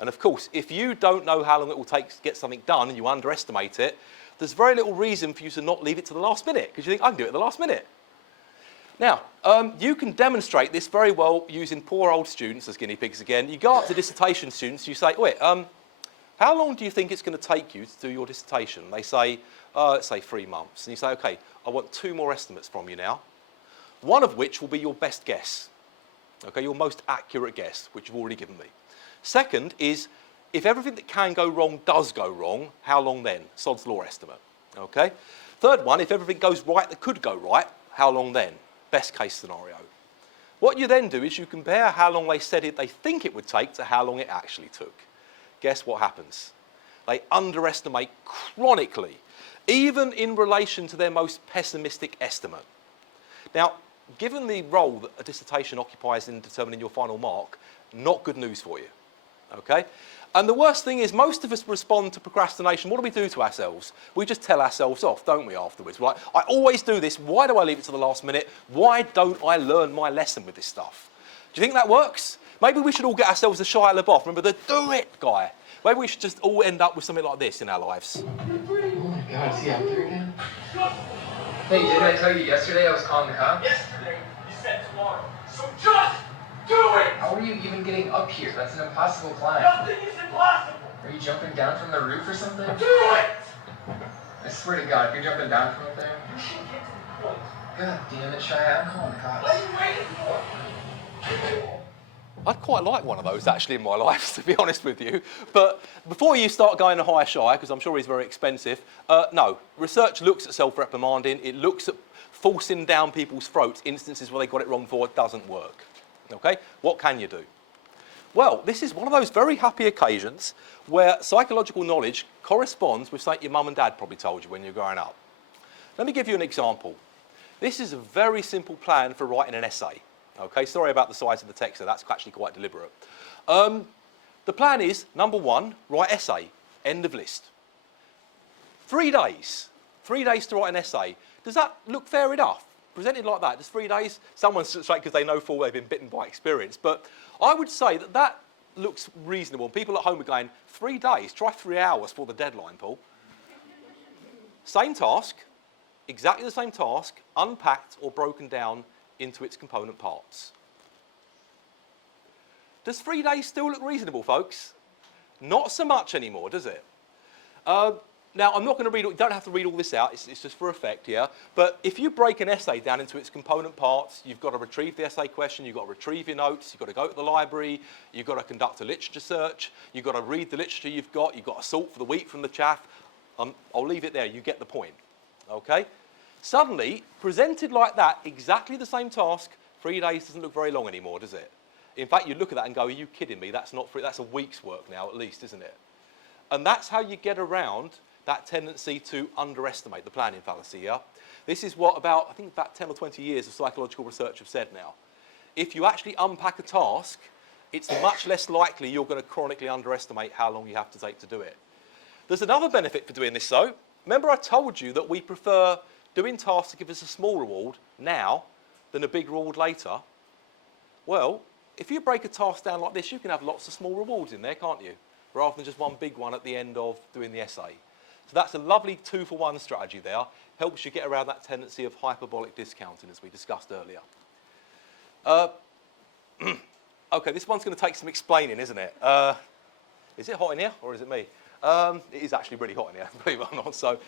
And of course, if you don't know how long it will take to get something done and you underestimate it, there's very little reason for you to not leave it to the last minute, because you think, I can do it at the last minute. Now, you can demonstrate this very well using poor old students as guinea pigs again. You go up to dissertation students, you say, wait, how long do you think it's going to take you to do your dissertation? They say, let's say 3 months. And you say, okay, I want 2 more estimates from you now, one of which will be your best guess, okay, your most accurate guess, which you've already given me. Second is, if everything that can go wrong does go wrong, how long then? Sod's law estimate, okay? Third one, if everything goes right that could go right, how long then? Best case scenario. What you then do is you compare how long they said they think it would take to how long it actually took. Guess what happens? They underestimate chronically, even in relation to their most pessimistic estimate. Now, given the role that a dissertation occupies in determining your final mark, not good news for you. Okay? And the worst thing is most of us respond to procrastination. What do we do to ourselves? We just tell ourselves off, don't we, afterwards? We're like, I always do this. Why do I leave it to the last minute? Why don't I learn my lesson with this stuff? Do you think that works? Maybe we should all get ourselves a Shia LaBeouf. Remember the do it guy. Maybe we should just all end up with something like this in our lives. Oh my God, is he out there again? Hey, didn't I tell you yesterday I was calling the cops? Yesterday, you said tomorrow. So just do it! How are you even getting up here? That's an impossible climb. Nothing is impossible! Are you jumping down from the roof or something? Do it! I swear to God, if you're jumping down from up there... You should get to the point. God damn it, Shia, I'm calling the cops. What are you waiting for? I'd quite like one of those actually in my life, to be honest with you. But before you start going to hire Shia, because I'm sure he's very expensive, no. Research looks at self-reprimanding. It looks at forcing down people's throats instances where they got it wrong for doesn't work. Okay? What can you do? Well, this is one of those very happy occasions where psychological knowledge corresponds with something your mum and dad probably told you when you were growing up. Let me give you an example. This is a very simple plan for writing an essay. Okay, sorry about the size of the text there, that's actually quite deliberate. The plan is, number one, write essay, end of list. 3 days. 3 days to write an essay. Does that look fair enough? Presented like that, just 3 days? Someone's straight because they know full they've been bitten by experience. But I would say that that looks reasonable. People at home are going, 3 days, try 3 hours for the deadline, Paul. Same task, exactly the same task, unpacked or broken down into its component parts. Does 3 days still look reasonable, folks? Not so much anymore, does it? Now, I'm not going to read, you don't have to read all this out, it's just for effect, yeah? But if you break an essay down into its component parts, you've got to retrieve the essay question, you've got to retrieve your notes, you've got to go to the library, you've got to conduct a literature search, you've got to read the literature you've got to sort for the wheat from the chaff. I'll leave it there, you get the point, okay? Suddenly, presented like that, exactly the same task, 3 days doesn't look very long anymore, does it? In fact, you look at that and go, are you kidding me? That's not free, that's a week's work now at least, isn't it? And that's how you get around that tendency to underestimate the planning fallacy, yeah? This is what I think about 10 or 20 years of psychological research have said now. If you actually unpack a task, it's much less likely you're going to chronically underestimate how long you have to take to do it. There's another benefit for doing this though. Remember I told you that we prefer doing tasks to give us a small reward now than a big reward later? Well, if you break a task down like this, you can have lots of small rewards in there, can't you? Rather than just one big one at the end of doing the essay. So that's a lovely 2-for-1 strategy there. Helps you get around that tendency of hyperbolic discounting as we discussed earlier. Okay, this one's going to take some explaining, isn't it? Is it hot in here or is it me? It is actually really hot in here, believe it or not. So,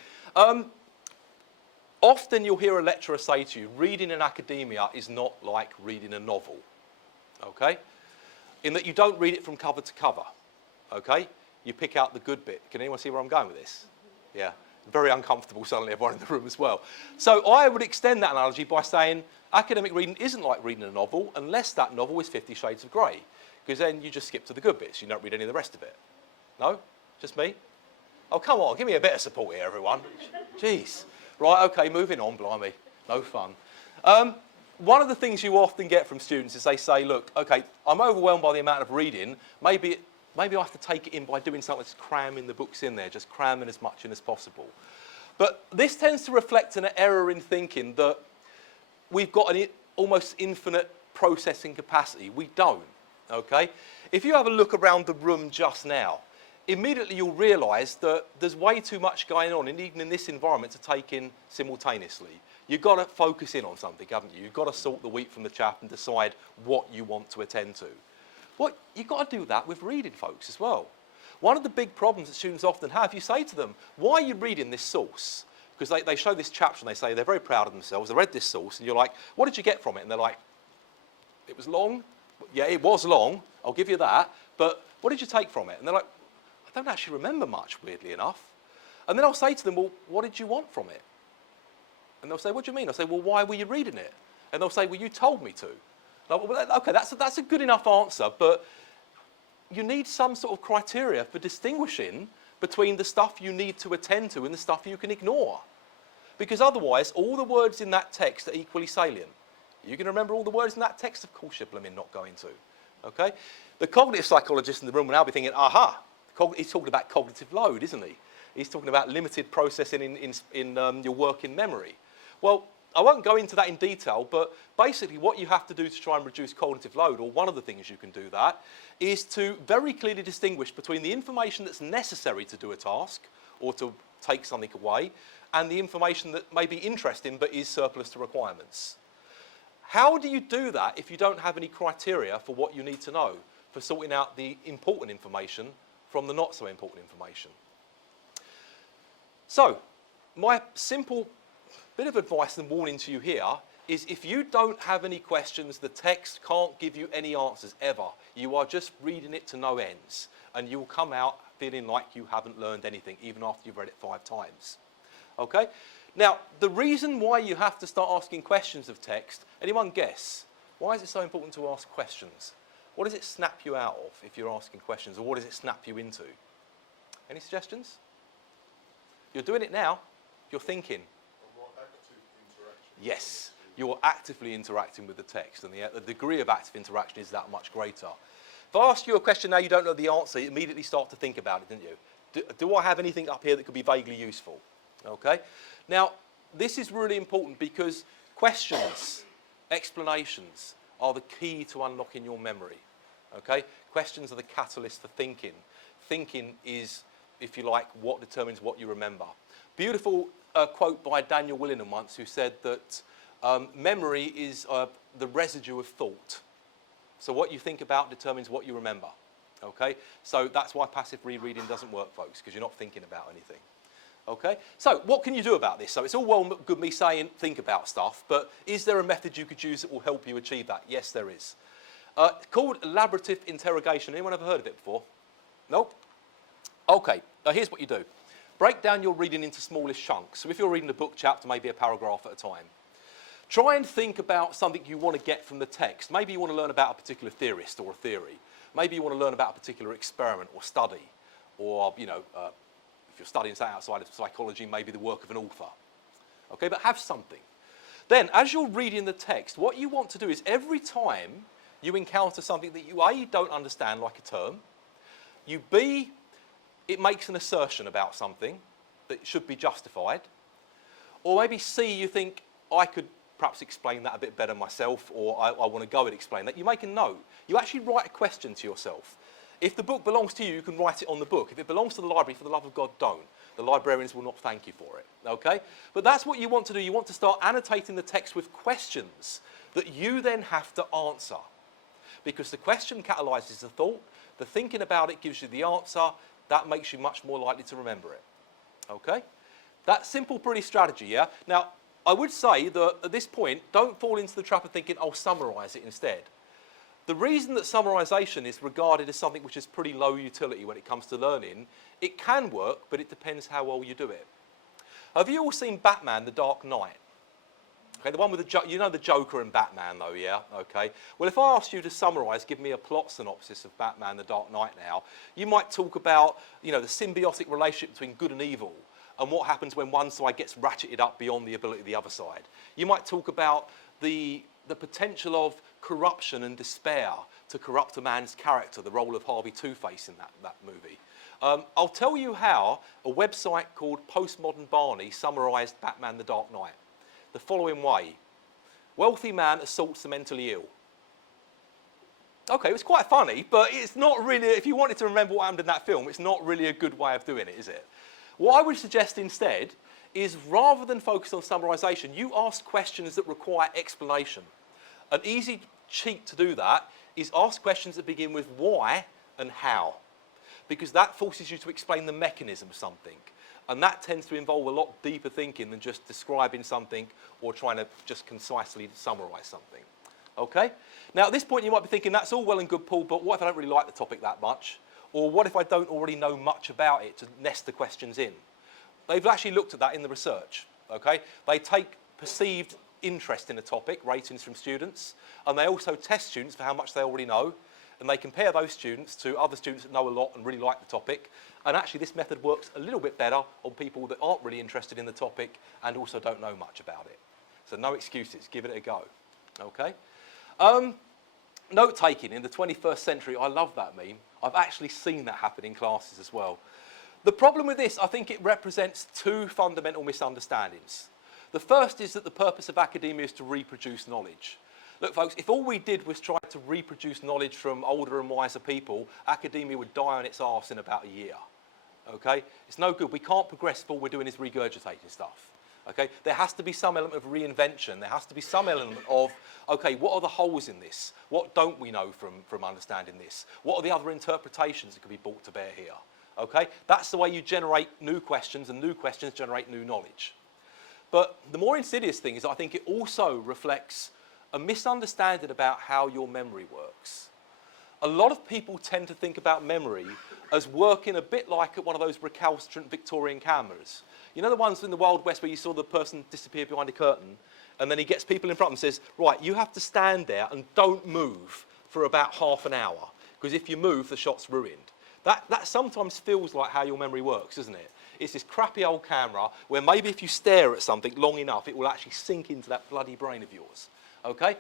often you'll hear a lecturer say to you, reading in academia is not like reading a novel, okay? In that you don't read it from cover to cover, okay? You pick out the good bit. Can anyone see where I'm going with this? Yeah, very uncomfortable suddenly, everyone in the room as well. So I would extend that analogy by saying academic reading isn't like reading a novel unless that novel is 50 Shades of Grey, because then you just skip to the good bits. You don't read any of the rest of it. No? Just me? Oh, come on, give me a bit of support here, everyone. Jeez. Right, okay, moving on, blimey. No fun. One of the things you often get from students is they say, look, okay, I'm overwhelmed by the amount of reading. Maybe I have to take it in by doing something that's cramming the books in there, just cramming as much in as possible. But this tends to reflect an error in thinking that we've got an almost infinite processing capacity. We don't, okay? If you have a look around the room just now, immediately you'll realise that there's way too much going on, and even in this environment, to take in simultaneously. You've got to focus in on something, haven't you? You've got to sort the wheat from the chaff and decide what you want to attend to. Well, you've got to do that with reading, folks, as well. One of the big problems that students often have, you say to them, why are you reading this source? Because they show this chapter and they say they're very proud of themselves, they read this source, and you're like, what did you get from it? And they're like, it was long. Yeah, it was long, I'll give you that, but what did you take from it? And they're like, I don't actually remember much, weirdly enough. And then I'll say to them, well, what did you want from it? And they'll say, what do you mean? I'll say, well, why were you reading it? And they'll say, well, you told me to. Well, okay, that's a good enough answer, but you need some sort of criteria for distinguishing between the stuff you need to attend to and the stuff you can ignore. Because otherwise, all the words in that text are equally salient. You can remember all the words in that text? Of course you're blooming not going to. Okay? The cognitive psychologist in the room will now be thinking, aha, he's talking about cognitive load, isn't he? He's talking about limited processing in your working memory. Well, I won't go into that in detail, but basically what you have to do to try and reduce cognitive load, or one of the things you can do that, is to very clearly distinguish between the information that's necessary to do a task, or to take something away, and the information that may be interesting but is surplus to requirements. How do you do that if you don't have any criteria for what you need to know, for sorting out the important information from the not so important information? So, my simple bit of advice and warning to you here is if you don't have any questions, the text can't give you any answers ever. You are just reading it to no ends, and you will come out feeling like you haven't learned anything, even after you've read it 5 times. Okay? Now, the reason why you have to start asking questions of text, anyone guess? Why is it so important to ask questions? What does it snap you out of if you're asking questions, or what does it snap you into? Any suggestions? You're doing it now. You're thinking. A more active interaction. Yes, you're actively interacting with the text, and the degree of active interaction is that much greater. If I ask you a question now you don't know the answer, you immediately start to think about it, didn't you? Do I have anything up here that could be vaguely useful? Okay? Now, this is really important because questions, explanations, are the key to unlocking your memory. Okay? Questions are the catalyst for thinking. Thinking is, if you like, what determines what you remember. Beautiful quote by Daniel Willingham once, who said that memory is the residue of thought. So what you think about determines what you remember. Okay? So that's why passive rereading doesn't work, folks, because you're not thinking about anything. Okay? So what can you do about this? So it's all well good me saying think about stuff, but is there a method you could use that will help you achieve that? Yes, there is. Called elaborative interrogation. Anyone ever heard of it before? Nope? Okay, now here's what you do. Break down your reading into smallest chunks. So if you're reading a book chapter, maybe a paragraph at a time. Try and think about something you want to get from the text. Maybe you want to learn about a particular theorist or a theory. Maybe you want to learn about a particular experiment or study. Or, you know, if you're studying something outside of psychology, maybe the work of an author. Okay, but have something. Then, as you're reading the text, what you want to do is every time you encounter something that you, A, don't understand, like a term, you, B, it makes an assertion about something that should be justified, or maybe C, you think, I could perhaps explain that a bit better myself, or I want to go and explain that. You make a note. You actually write a question to yourself. If the book belongs to you, you can write it on the book. If it belongs to the library, for the love of God, don't. The librarians will not thank you for it, okay? But that's what you want to do. You want to start annotating the text with questions that you then have to answer. Because the question catalyzes the thought, the thinking about it gives you the answer, that makes you much more likely to remember it, okay? That simple, pretty strategy, yeah? Now, I would say that at this point, don't fall into the trap of thinking, I'll summarise it instead. The reason that summarisation is regarded as something which is pretty low utility when it comes to learning, it can work, but it depends how well you do it. Have you all seen Batman, The Dark Knight? Okay, the one with the, you know the Joker and Batman though, yeah? Okay. Well, if I asked you to summarise, give me a plot synopsis of Batman, The Dark Knight now, you might talk about, you know, the symbiotic relationship between good and evil, and what happens when one side gets ratcheted up beyond the ability of the other side. You might talk about the potential of corruption and despair to corrupt a man's character, the role of Harvey Two-Face in that movie. I'll tell you how a website called Postmodern Barney summarised Batman the Dark Knight. The following way. Wealthy man assaults the mentally ill. Okay, it was quite funny, but it's not really, if you wanted to remember what happened in that film, it's not really a good way of doing it, is it? What I would suggest instead is rather than focus on summarisation, you ask questions that require explanation. An easy cheat to do that is ask questions that begin with why and how, because that forces you to explain the mechanism of something, and that tends to involve a lot deeper thinking than just describing something or trying to just concisely summarise something. Okay? Now at this point you might be thinking, that's all well and good, Paul, but what if I don't really like the topic that much? Or what if I don't already know much about it to nest the questions in? They've actually looked at that in the research, okay? They take perceived interest in a topic, ratings from students, and they also test students for how much they already know, and they compare those students to other students that know a lot and really like the topic, and actually this method works a little bit better on people that aren't really interested in the topic and also don't know much about it. So no excuses, give it a go, okay? Note-taking in the 21st century, I love that meme. I've actually seen that happen in classes as well. The problem with this, I think it represents two fundamental misunderstandings. The first is that the purpose of academia is to reproduce knowledge. Look, folks, if all we did was try to reproduce knowledge from older and wiser people, academia would die on its arse in about a year, okay? It's no good. We can't progress if all we're doing is regurgitating stuff, okay? There has to be some element of reinvention. There has to be some element of, okay, what are the holes in this? What don't we know from understanding this? What are the other interpretations that could be brought to bear here, okay? That's the way you generate new questions, and new questions generate new knowledge. But the more insidious thing is I think it also reflects a misunderstanding about how your memory works. a lot of people tend to think about memory as working a bit like one of those recalcitrant Victorian cameras. You know the ones in the Wild West where you saw the person disappear behind a curtain, and then he gets people in front and says, right, you have to stand there and don't move for about half an hour, because if you move, the shot's ruined. That sometimes feels like how your memory works, doesn't it? It's this crappy old camera where maybe if you stare at something long enough, it will actually sink into that bloody brain of yours, okay?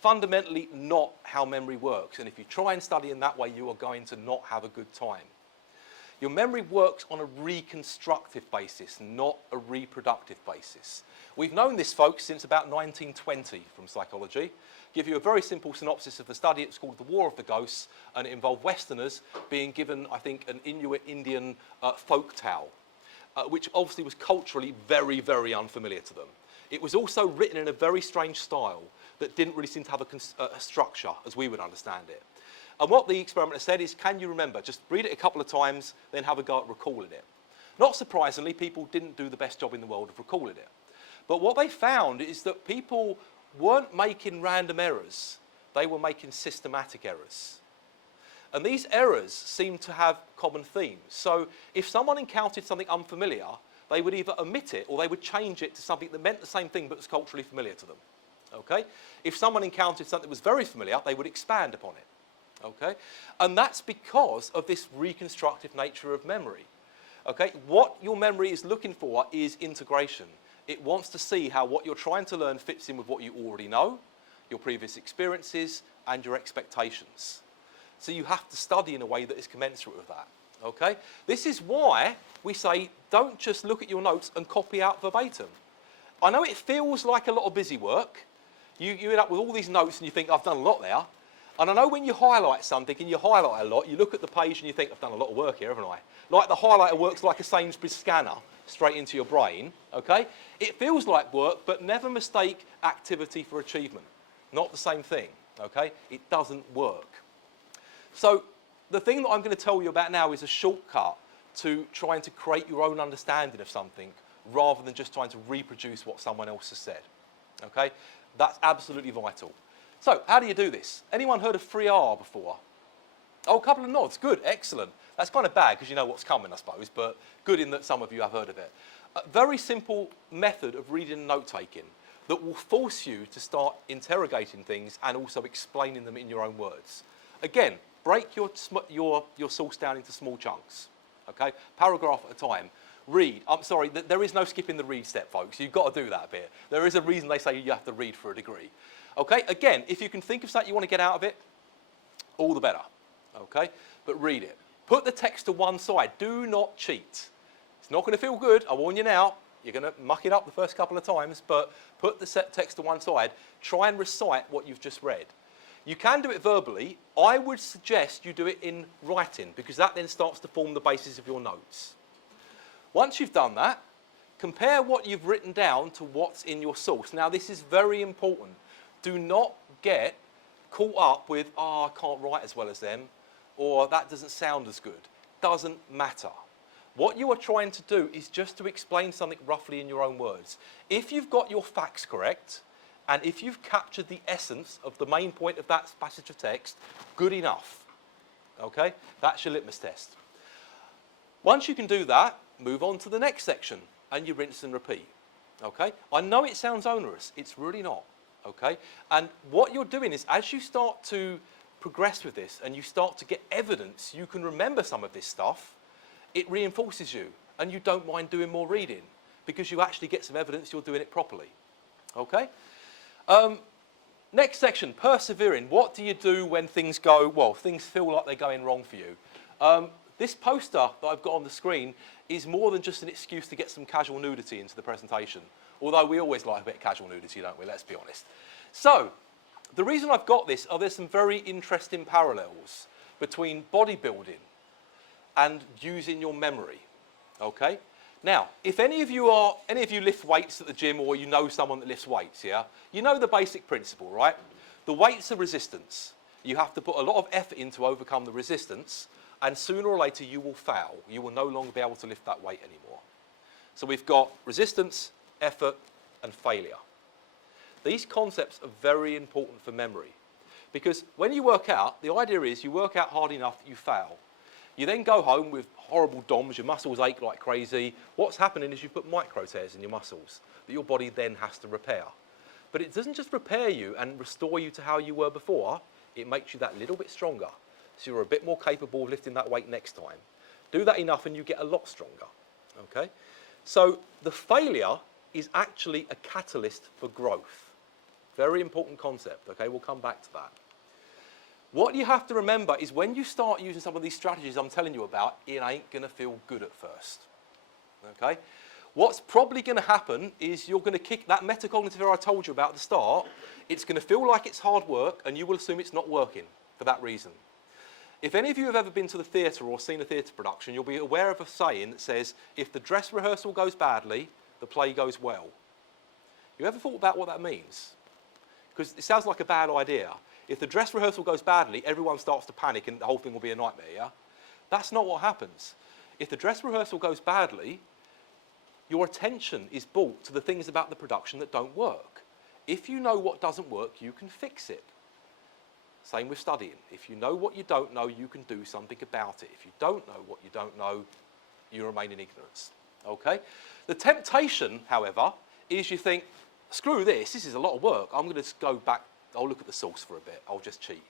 Fundamentally not how memory works, and if you try and study in that way, you are going to not have a good time. Your memory works on a reconstructive basis, not a reproductive basis. We've known this, folks, since about 1920 from psychology. Give you a very simple synopsis of the study. It's called The War of the Ghosts, and it involved Westerners being given, I think, an Inuit Indian folk tale, which obviously was culturally very, very unfamiliar to them. It was also written in a very strange style that didn't really seem to have a structure as we would understand it. And what the experimenter said is, can you remember? Just read it a couple of times, then have a go at recalling it. Not surprisingly, people didn't do the best job in the world of recalling it. But what they found is that people weren't making random errors. They were making systematic errors. And these errors seem to have common themes. So if someone encountered something unfamiliar, they would either omit it or they would change it to something that meant the same thing but was culturally familiar to them. Okay? If someone encountered something that was very familiar, they would expand upon it. Okay? And that's because of this reconstructive nature of memory. Okay? What your memory is looking for is integration. It wants to see how what you're trying to learn fits in with what you already know, your previous experiences, and your expectations. So you have to study in a way that is commensurate with that. Okay? This is why we say don't just look at your notes and copy out verbatim. I know it feels like a lot of busy work. You end up with all these notes and you think, I've done a lot there. And I know when you highlight something and you highlight a lot, you look at the page and you think, I've done a lot of work here, haven't I? Like the highlighter works like a Sainsbury's scanner straight into your brain, okay? It feels like work, but never mistake activity for achievement. Not the same thing, okay? It doesn't work. So the thing that I'm going to tell you about now is a shortcut to trying to create your own understanding of something rather than just trying to reproduce what someone else has said, okay? That's absolutely vital. So, how do you do this? Anyone heard of 3R before? Oh, a couple of nods. Good, excellent. That's kind of bad because you know what's coming, I suppose, but good in that some of you have heard of it. A very simple method of reading and note-taking that will force you to start interrogating things and also explaining them in your own words. Again, break your source down into small chunks, okay? Paragraph at a time. Read. I'm sorry, there is no skipping the read step, folks. You've got to do that bit. There is a reason they say you have to read for a degree. Okay, again, if you can think of something you want to get out of it, all the better, okay? But read it. Put the text to one side. Do not cheat. It's not going to feel good, I warn you now. You're going to muck it up the first couple of times, but put the text to one side. Try and recite what you've just read. You can do it verbally. I would suggest you do it in writing, because that then starts to form the basis of your notes. Once you've done that, compare what you've written down to what's in your source. Now, this is very important. Do not get caught up with, oh, I can't write as well as them, or that doesn't sound as good. Doesn't matter. What you are trying to do is just to explain something roughly in your own words. If you've got your facts correct, and if you've captured the essence of the main point of that passage of text, good enough. Okay? That's your litmus test. Once you can do that, move on to the next section, and you rinse and repeat. Okay? I know it sounds onerous. It's really not. Okay? And what you're doing is, as you start to progress with this and you start to get evidence, you can remember some of this stuff, it reinforces you and you don't mind doing more reading because you actually get some evidence you're doing it properly. Okay? Next section, persevering. What do you do when things go, well, things feel like they're going wrong for you? This poster that I've got on the screen is more than just an excuse to get some casual nudity into the presentation. Although we always like a bit of casual nudity, don't we? Let's be honest. So, the reason I've got this are there's some very interesting parallels between bodybuilding and using your memory. Okay? Now, if any of you lift weights at the gym, or you know someone that lifts weights, yeah? You know the basic principle, right? The weights are resistance. You have to put a lot of effort in to overcome the resistance, and sooner or later you will fail. You will no longer be able to lift that weight anymore. So we've got resistance, effort, and failure. These concepts are very important for memory Because when you work out, the idea is you work out hard enough that you fail. You then go home with horrible DOMs, your muscles ache like crazy. What's happening is you've put micro tears in your muscles that your body then has to repair. But it doesn't just repair you and restore you to how you were before, it makes you that little bit stronger. So you're a bit more capable of lifting that weight next time. Do that enough and you get a lot stronger, okay? So the failure is actually a catalyst for growth. Very important concept, okay? We'll come back to that. What you have to remember is when you start using some of these strategies I'm telling you about, it ain't gonna feel good at first, okay? What's probably gonna happen is you're gonna kick that metacognitive error I told you about at the start. It's gonna feel like it's hard work and you will assume it's not working for that reason. If any of you have ever been to the theatre or seen a theatre production, you'll be aware of a saying that says, if the dress rehearsal goes badly, the play goes well. You ever thought about what that means? Because it sounds like a bad idea. If the dress rehearsal goes badly, everyone starts to panic and the whole thing will be a nightmare, yeah? That's not what happens. If the dress rehearsal goes badly, your attention is brought to the things about the production that don't work. If you know what doesn't work, you can fix it. Same with studying. If you know what you don't know, you can do something about it. If you don't know what you don't know, you remain in ignorance, okay? The temptation, however, is you think, screw this is a lot of work. I'm gonna just go back, I'll look at the source for a bit, I'll just cheat.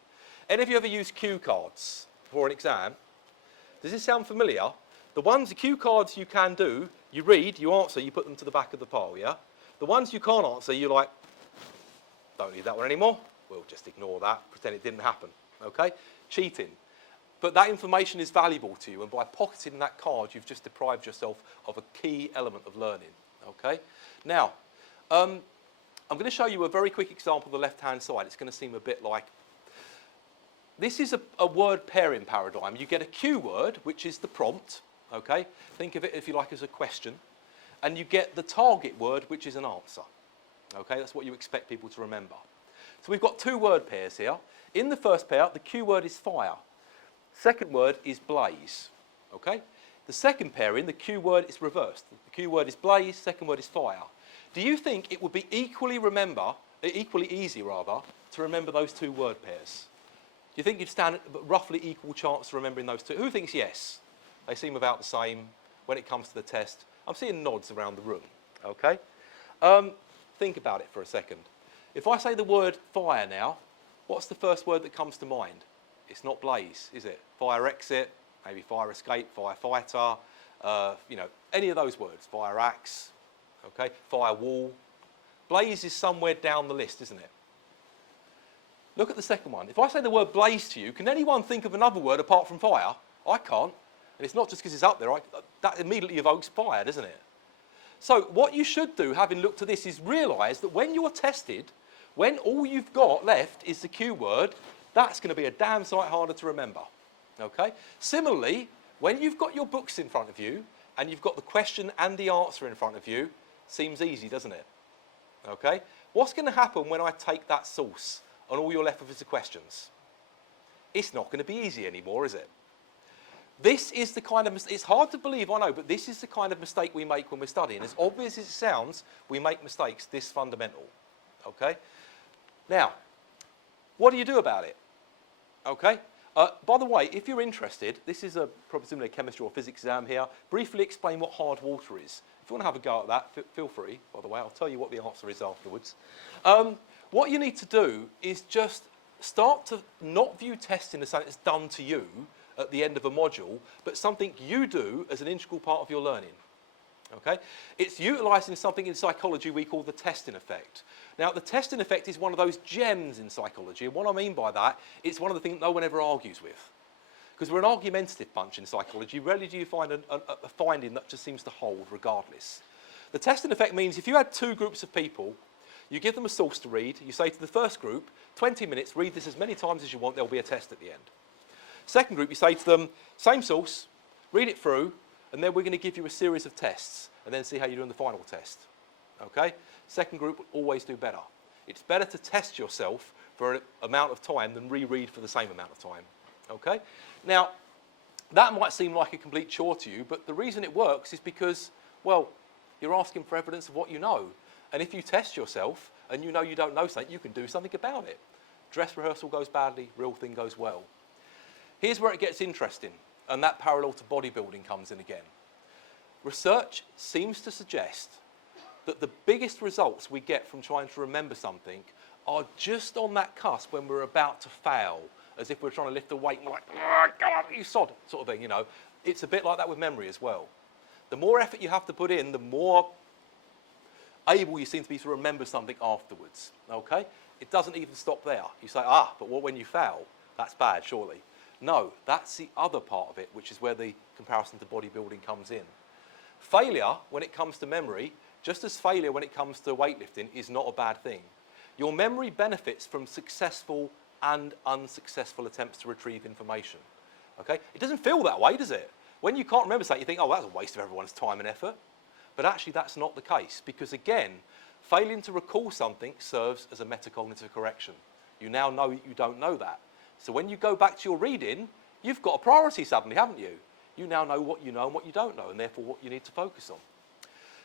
Any of you ever used cue cards for an exam? Does this sound familiar? The cue cards you can do, you read, you answer, you put them to the back of the pile, yeah? The ones you can't answer, you're like, don't need that one anymore. We'll just ignore that, pretend it didn't happen, okay? Cheating. But that information is valuable to you, and by pocketing that card, you've just deprived yourself of a key element of learning, okay? Now, I'm going to show you a very quick example of the left-hand side. It's going to seem a bit like, this is a word pairing paradigm. You get a cue word, which is the prompt, okay? Think of it, if you like, as a question. And you get the target word, which is an answer, okay? That's what you expect people to remember. So we've got two word pairs here. In the first pair, the cue word is fire. Second word is blaze, okay? The second pairing, the cue word is reversed. The cue word is blaze, second word is fire. Do you think it would be equally easy to remember those two word pairs? Do you think you'd stand a roughly equal chance of remembering those two? Who thinks yes? They seem about the same when it comes to the test. I'm seeing nods around the room, okay? Think about it for a second. If I say the word fire now, what's the first word that comes to mind? It's not blaze, is it? Fire exit, maybe fire escape, firefighter, you know, any of those words. Fire axe, okay? Fire wall. Blaze is somewhere down the list, isn't it? Look at the second one. If I say the word blaze to you, can anyone think of another word apart from fire? I can't. And it's not just because it's up there. That immediately evokes fire, doesn't it? So what you should do, having looked at this, is realise that when you're tested, when all you've got left is the cue word, that's going to be a damn sight harder to remember, okay? Similarly, when you've got your books in front of you and you've got the question and the answer in front of you, seems easy, doesn't it? Okay? What's going to happen when I take that source and all you're left with is the questions? It's not going to be easy anymore, is it? This is the kind of, it's hard to believe, I know, but this is the kind of mistake we make when we're studying. As obvious as it sounds, we make mistakes this fundamental, okay? Now, what do you do about it? Okay? By the way, if you're interested, this is presumably a chemistry or physics exam here. Briefly explain what hard water is. If you want to have a go at that, feel free, by the way. I'll tell you what the answer is afterwards. What you need to do is just start to not view testing as something that's done to you at the end of a module, but something you do as an integral part of your learning. Okay? It's utilising something in psychology we call the testing effect. Now, the testing effect is one of those gems in psychology, and what I mean by that, it's one of the things no one ever argues with. Because we're an argumentative bunch in psychology. Rarely do you find a finding that just seems to hold regardless. The testing effect means if you had two groups of people, you give them a source to read, you say to the first group, 20 minutes, read this as many times as you want, there'll be a test at the end. Second group, you say to them, same source, read it through, and then we're going to give you a series of tests, and then see how you do in the final test. Okay? Second group will always do better. It's better to test yourself for an amount of time than reread for the same amount of time. Okay? Now, that might seem like a complete chore to you, but the reason it works is because, well, you're asking for evidence of what you know. And if you test yourself and you know you don't know something, you can do something about it. Dress rehearsal goes badly, real thing goes well. Here's where it gets interesting, and that parallel to bodybuilding comes in again. Research seems to suggest that the biggest results we get from trying to remember something are just on that cusp when we're about to fail, as if we're trying to lift a weight and we're like, oh, go on, you sod, sort of thing, you know. It's a bit like that with memory as well. The more effort you have to put in, the more able you seem to be to remember something afterwards, okay? It doesn't even stop there. You say, but what when you fail? That's bad, surely. No, that's the other part of it, which is where the comparison to bodybuilding comes in. Failure, when it comes to memory, just as failure when it comes to weightlifting, is not a bad thing. Your memory benefits from successful and unsuccessful attempts to retrieve information, okay? It doesn't feel that way, does it? When you can't remember something, you think, oh, that's a waste of everyone's time and effort. But actually, that's not the case, because again, failing to recall something serves as a metacognitive correction. You now know you don't know that. So when you go back to your reading, you've got a priority suddenly, haven't you? You now know what you know and what you don't know, and therefore what you need to focus on.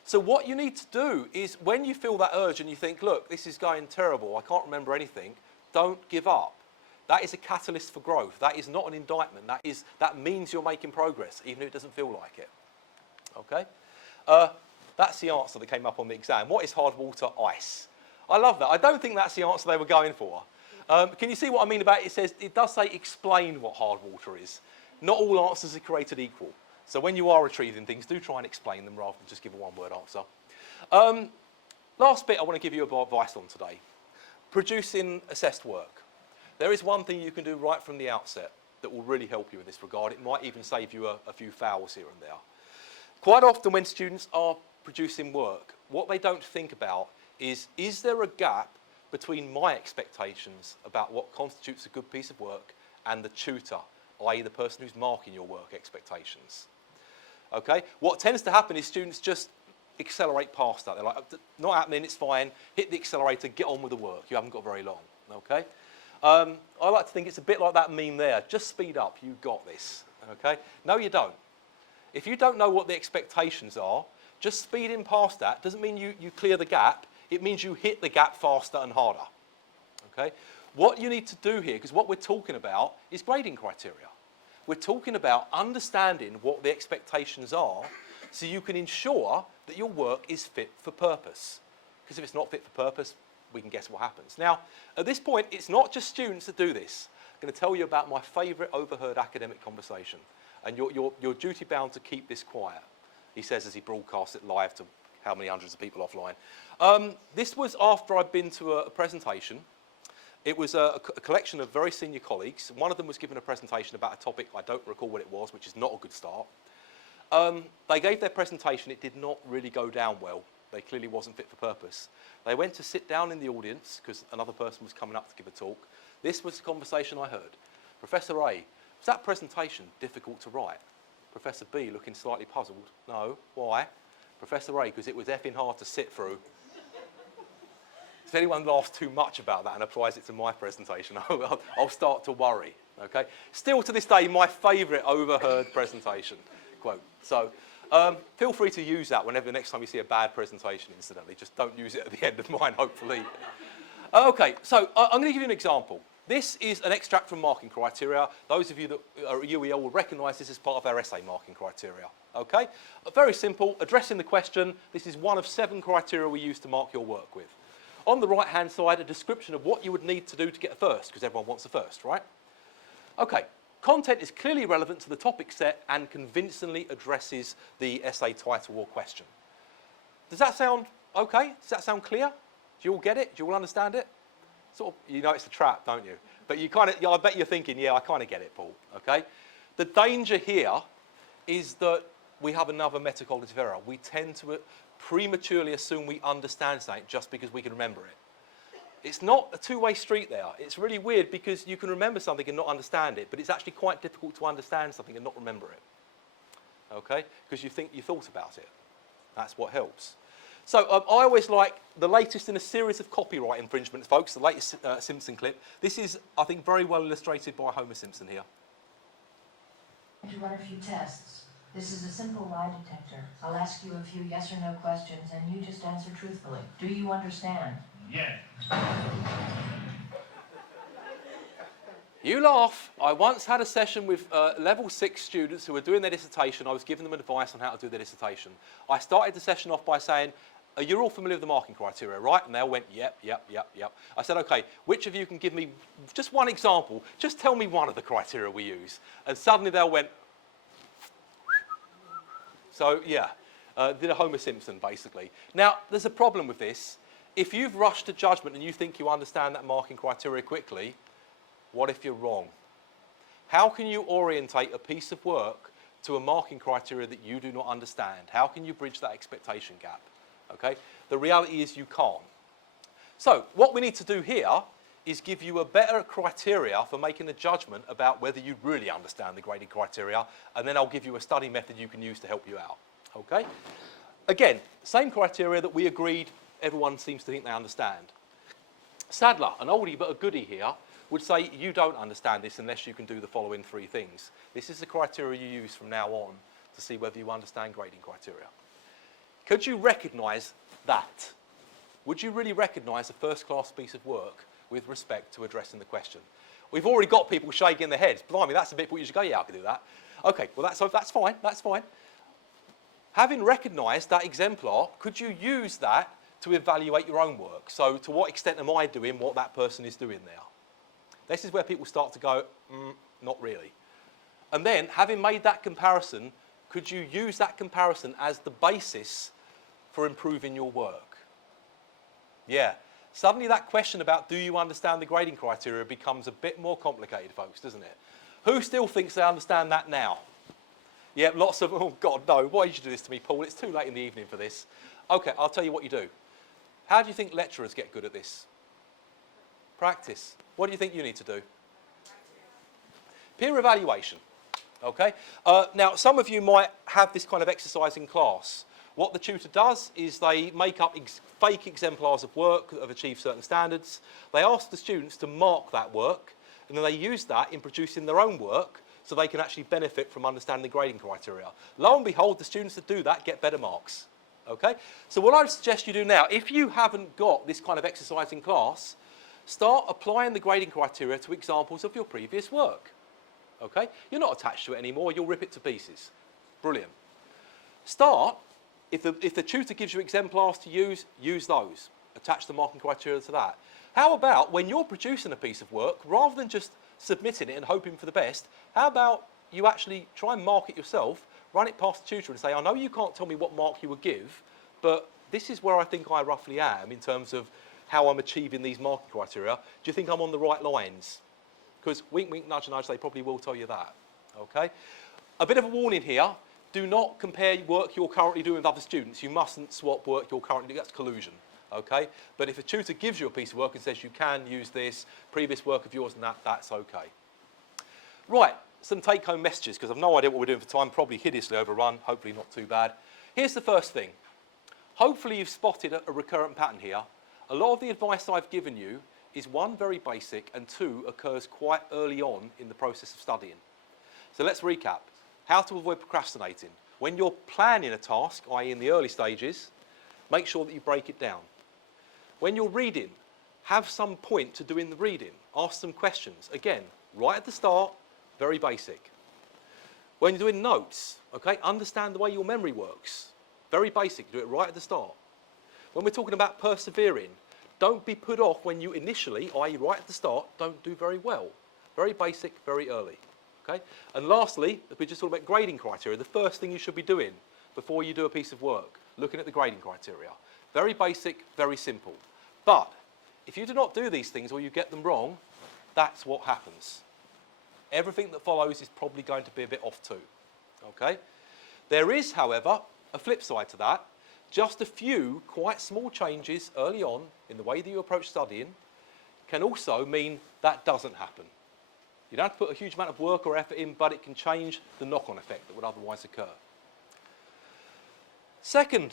So what you need to do is, when you feel that urge and you think, look, this is going terrible, I can't remember anything, don't give up. That is a catalyst for growth. That is not an indictment. That means you're making progress, even if it doesn't feel like it. Okay? That's the answer that came up on the exam. What is hard water? Ice. I love that. I don't think that's the answer they were going for. Can you see what I mean about it? It does say explain what hard water is. Not all answers are created equal. So when you are retrieving things, do try and explain them rather than just give a one-word answer. Last bit I want to give you a bit of advice on today. Producing assessed work. There is one thing you can do right from the outset that will really help you in this regard. It might even save you a few fouls here and there. Quite often when students are producing work, what they don't think about is there a gap between my expectations about what constitutes a good piece of work and the tutor, i.e. the person who's marking your work expectations? Okay? What tends to happen is students just accelerate past that. They're like, not happening, it's fine, hit the accelerator, get on with the work. You haven't got very long, okay? I like to think it's a bit like that meme there. Just speed up, you got this, okay? No, you don't. If you don't know what the expectations are, just speeding past that doesn't mean you clear the gap. It means you hit the gap faster and harder, okay? What you need to do here, because what we're talking about is grading criteria. We're talking about understanding what the expectations are so you can ensure that your work is fit for purpose. Because if it's not fit for purpose, we can guess what happens. Now, at this point, it's not just students that do this. I'm going to tell you about my favourite overheard academic conversation. And you're duty-bound to keep this quiet, he says as he broadcasts it live to how many hundreds of people offline. This was after I'd been to a presentation. It was a collection of very senior colleagues. One of them was given a presentation about a topic, I don't recall what it was, which is not a good start. They gave their presentation, it did not really go down well. They clearly wasn't fit for purpose. They went to sit down in the audience, because another person was coming up to give a talk. This was the conversation I heard. Professor A, was that presentation difficult to write? Professor B, looking slightly puzzled. No, why? Professor A, because it was effing hard to sit through. If anyone laughs too much about that and applies it to my presentation, I'll start to worry, okay? Still to this day, my favourite overheard presentation quote. So feel free to use that whenever the next time you see a bad presentation, incidentally. Just don't use it at the end of mine, hopefully. Okay, so I'm going to give you an example. This is an extract from marking criteria. Those of you that are at UEL will recognise this as part of our essay marking criteria. Okay? Very simple, addressing the question. This is one of 7 criteria we use to mark your work with. On the right-hand side, a description of what you would need to do to get a first, because everyone wants a first, right? Okay, content is clearly relevant to the topic set and convincingly addresses the essay title or question. Does that sound okay? Does that sound clear? Do you all get it? Do you all understand it? Sort of, you know it's a trap, don't you? But you kind of, I bet you're thinking, yeah, I kind of get it, Paul, okay? The danger here is that we have another metacognitive error. We tend to prematurely assume we understand something just because we can remember it. It's not a two-way street there. It's really weird because you can remember something and not understand it, but it's actually quite difficult to understand something and not remember it, okay? Because you think you thought about it. That's what helps. So I always like the latest in a series of copyright infringements, folks, the latest Simpson clip. This is, I think, very well illustrated by Homer Simpson here. To run a few tests. This is a simple lie detector. I'll ask you a few yes or no questions and you just answer truthfully. Do you understand? Yeah. You laugh. I once had a session with level 6 students who were doing their dissertation. I was giving them advice on how to do their dissertation. I started the session off by saying, you're all familiar with the marking criteria, right? And they all went, yep, yep, yep, yep. I said, okay, which of you can give me just one example? Just tell me one of the criteria we use. And suddenly they all went, so yeah, did a Homer Simpson, basically. Now, there's a problem with this. If you've rushed to judgment and you think you understand that marking criteria quickly, what if you're wrong? How can you orientate a piece of work to a marking criteria that you do not understand? How can you bridge that expectation gap? Okay? The reality is you can't. So what we need to do here is give you a better criteria for making a judgment about whether you really understand the grading criteria, and then I'll give you a study method you can use to help you out. Okay? Again, same criteria that we agreed everyone seems to think they understand. Sadler, an oldie but a goodie here, would say you don't understand this unless you can do the following 3 things. This is the criteria you use from now on to see whether you understand grading criteria. Could you recognise that? Would you really recognise a first-class piece of work with respect to addressing the question? We've already got people shaking their heads. Blimey, that's a bit where you should go, yeah, I can do that. Okay, well, that's fine, that's fine. Having recognised that exemplar, could you use that to evaluate your own work? So to what extent am I doing what that person is doing there? This is where people start to go, not really. And then, having made that comparison, could you use that comparison as the basis for improving your work? Yeah. Suddenly that question about do you understand the grading criteria becomes a bit more complicated, folks, doesn't it? Who still thinks they understand that now? Yeah, lots of, oh God, no, why did you do this to me, Paul? It's too late in the evening for this. Okay, I'll tell you what you do. How do you think lecturers get good at this? Practice. What do you think you need to do? Peer evaluation. Okay? Now, some of you might have this kind of exercise in class. What the tutor does is they make up fake exemplars of work that have achieved certain standards. They ask the students to mark that work, and then they use that in producing their own work so they can actually benefit from understanding the grading criteria. Lo and behold, the students that do that get better marks. Okay? So what I would suggest you do now, if you haven't got this kind of exercise in class, start applying the grading criteria to examples of your previous work. Okay? You're not attached to it anymore, you'll rip it to pieces. Brilliant. Start, if the tutor gives you exemplars to use those. Attach the marking criteria to that. How about when you're producing a piece of work, rather than just submitting it and hoping for the best, how about you actually try and mark it yourself, run it past the tutor and say, I know you can't tell me what mark you would give, but this is where I think I roughly am in terms of how I'm achieving these marking criteria. Do you think I'm on the right lines? Because wink, wink, nudge, nudge, they probably will tell you that. Okay? A bit of a warning here. Do not compare work you're currently doing with other students. You mustn't swap work you're currently doing. That's collusion. Okay? But if a tutor gives you a piece of work and says you can use this, previous work of yours and that's okay. Right, some take-home messages, because I've no idea what we're doing for time, probably hideously overrun, hopefully not too bad. Here's the first thing. Hopefully you've spotted a recurrent pattern here. A lot of the advice I've given you is 1, very basic, and 2, occurs quite early on in the process of studying. So let's recap. How to avoid procrastinating. When you're planning a task, i.e. in the early stages, make sure that you break it down. When you're reading, have some point to doing the reading. Ask some questions. Again, right at the start, very basic. When you're doing notes, okay, understand the way your memory works. Very basic, do it right at the start. When we're talking about persevering, don't be put off when you initially, i.e. right at the start, don't do very well. Very basic, very early. Okay? And lastly, if we're just talking about grading criteria, the first thing you should be doing before you do a piece of work, looking at the grading criteria. Very basic, very simple. But if you do not do these things or you get them wrong, that's what happens. Everything that follows is probably going to be a bit off too. Okay? There is, however, a flip side to that. Just a few quite small changes early on in the way that you approach studying can also mean that doesn't happen. You don't have to put a huge amount of work or effort in, but it can change the knock-on effect that would otherwise occur. Second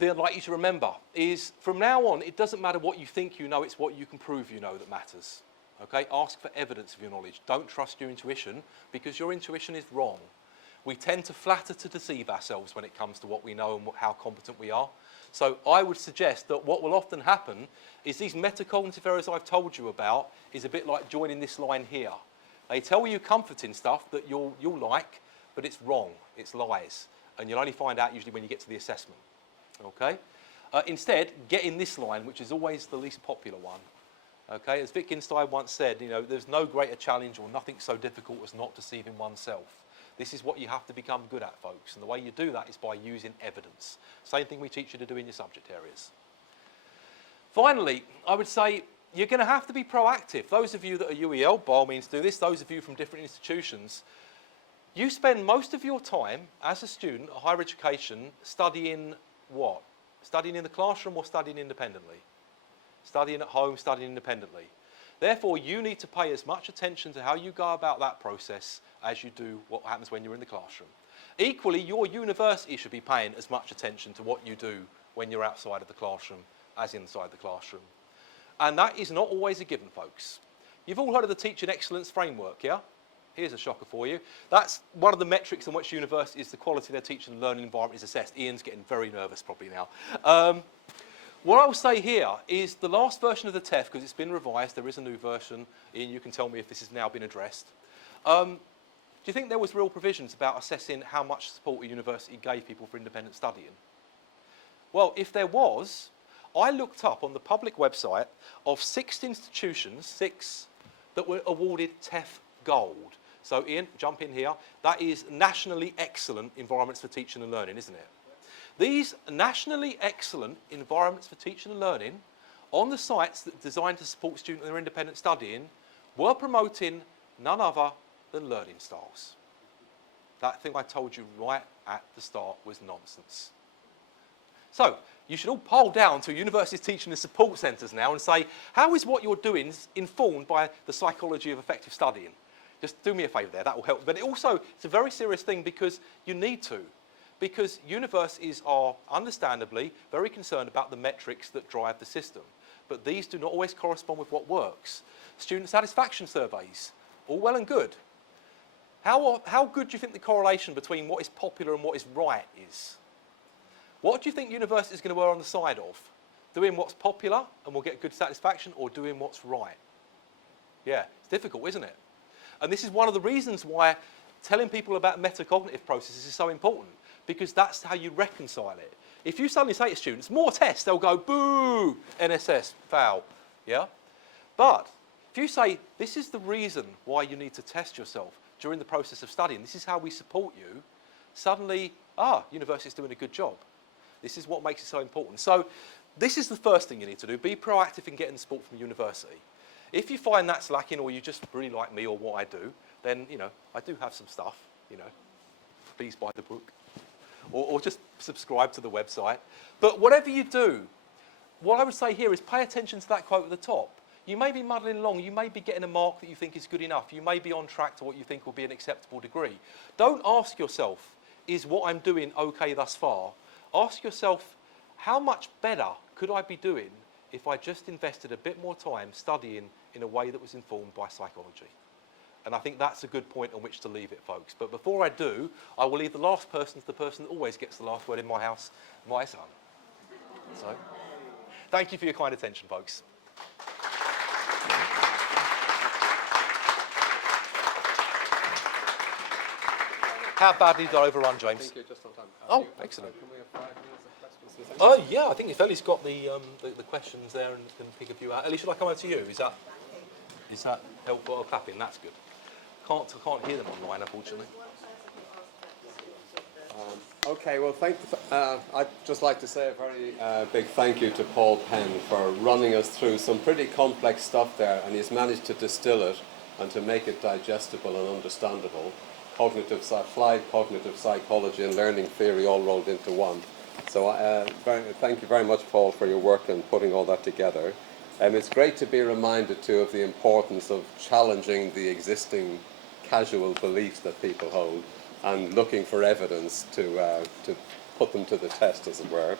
thing I'd like you to remember is from now on, it doesn't matter what you think you know, it's what you can prove you know that matters. Okay? Ask for evidence of your knowledge. Don't trust your intuition because your intuition is wrong. We tend to flatter to deceive ourselves when it comes to what we know and how competent we are. So I would suggest that what will often happen is these metacognitive errors I've told you about is a bit like joining this line here. They tell you comforting stuff that you'll like, but it's wrong, it's lies. And you'll only find out usually when you get to the assessment, okay? Instead, get in this line, which is always the least popular one. Okay, as Wittgenstein once said, there's no greater challenge or nothing so difficult as not deceiving oneself. This is what you have to become good at, folks. And the way you do that is by using evidence. Same thing we teach you to do in your subject areas. Finally, I would say you're going to have to be proactive. Those of you that are UEL, by all means do this. Those of you from different institutions, you spend most of your time as a student at higher education studying what? Studying in the classroom or studying independently? Studying at home, studying independently. Therefore, you need to pay as much attention to how you go about that process as you do what happens when you're in the classroom. Equally, your university should be paying as much attention to what you do when you're outside of the classroom as inside the classroom. And that is not always a given, folks. You've all heard of the Teaching Excellence Framework, yeah? Here's a shocker for you. That's one of the metrics on which universities, the quality of their teaching and learning environment is assessed. Ian's getting very nervous probably now. What I'll say here is the last version of the TEF, because it's been revised, there is a new version. Ian, you can tell me if this has now been addressed. Do you think there was real provisions about assessing how much support a university gave people for independent studying? Well, if there was, I looked up on the public website of 6 institutions, 6, that were awarded TEF Gold. So Ian, jump in here. That is nationally excellent environments for teaching and learning, isn't it? These nationally excellent environments for teaching and learning on the sites that are designed to support students in their independent studying were promoting none other than learning styles. That thing I told you right at the start was nonsense. So you should all pile down to universities, teaching and support centres now and say, how is what you're doing informed by the psychology of effective studying? Just do me a favour there, that will help. But it's a very serious thing because you need to. Because universities are understandably very concerned about the metrics that drive the system. But these do not always correspond with what works. Student satisfaction surveys, all well and good. How good do you think the correlation between what is popular and what is right is? What do you think university is going to err on the side of? Doing what's popular and we'll get good satisfaction, or doing what's right? Yeah, it's difficult, isn't it? And this is one of the reasons why telling people about metacognitive processes is so important, because that's how you reconcile it. If you suddenly say to students, more tests, they'll go, boo, NSS, foul, yeah? But if you say, this is the reason why you need to test yourself during the process of studying, this is how we support you, suddenly, university's doing a good job. This is what makes it so important. So this is the first thing you need to do, be proactive in getting support from university. If you find that's lacking, or you just really like me or what I do, then, I do have some stuff, please buy the book. Or just subscribe to the website. But whatever you do, what I would say here is pay attention to that quote at the top. You may be muddling along, you may be getting a mark that you think is good enough, you may be on track to what you think will be an acceptable degree. Don't ask yourself, is what I'm doing okay thus far? Ask yourself, how much better could I be doing if I just invested a bit more time studying in a way that was informed by psychology? And I think that's a good point on which to leave it, folks. But before I do, I will leave the last person to the person that always gets the last word in my house, my son. So, thank you for your kind attention, folks. How badly did I overrun, James? I think you're just on time. Oh, excellent. Can we have 5 minutes of questions? Yeah, I think if Ellie's got the questions there and can pick a few out. Ellie, should I come over to you? Is that helpful? Oh, clapping, that's good. I can't hear them online, unfortunately. Okay, well, I'd just like to say a very big thank you to Paul Penn for running us through some pretty complex stuff there, and he's managed to distill it and to make it digestible and understandable. Applied cognitive psychology and learning theory all rolled into one. So thank you very much, Paul, for your work in putting all that together. It's great to be reminded too of the importance of challenging the existing casual beliefs that people hold and looking for evidence to put them to the test, as it were.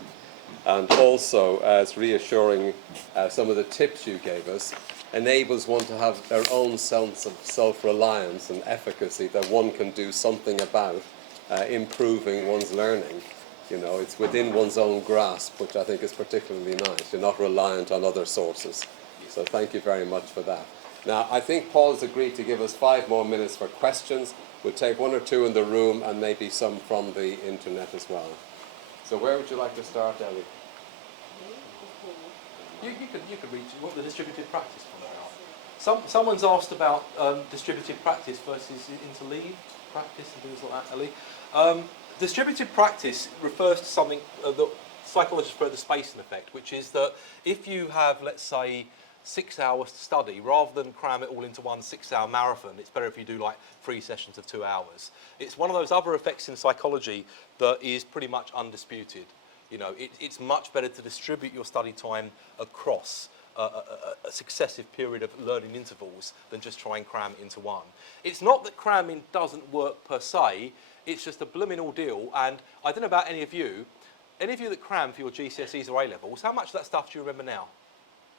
And also, it's reassuring some of the tips you gave us enables one to have their own sense of self-reliance and efficacy that one can do something about improving one's learning. You know, it's within one's own grasp, which I think is particularly nice. You're not reliant on other sources. So thank you very much for that. Now, I think Paul's agreed to give us 5 more minutes for questions. We'll take 1 or 2 in the room and maybe some from the internet as well. So where would you like to start, Ellie? You could reach what the distributed practice one about. Someone's asked about distributed practice versus interleave practice and things like that, Ellie. Distributed practice refers to something that psychologists refer to the spacing effect, which is that if you have, let's say, 6 hours to study, rather than cram it all into one 6-hour marathon, it's better if you do like 3 sessions of 2 hours. It's one of those other effects in psychology that is pretty much undisputed. You know, it's much better to distribute your study time across a successive period of learning intervals than just try and cram it into one. It's not that cramming doesn't work per se, it's just a blooming ordeal, and I don't know about any of you that cram for your GCSEs or A-levels, how much of that stuff do you remember now?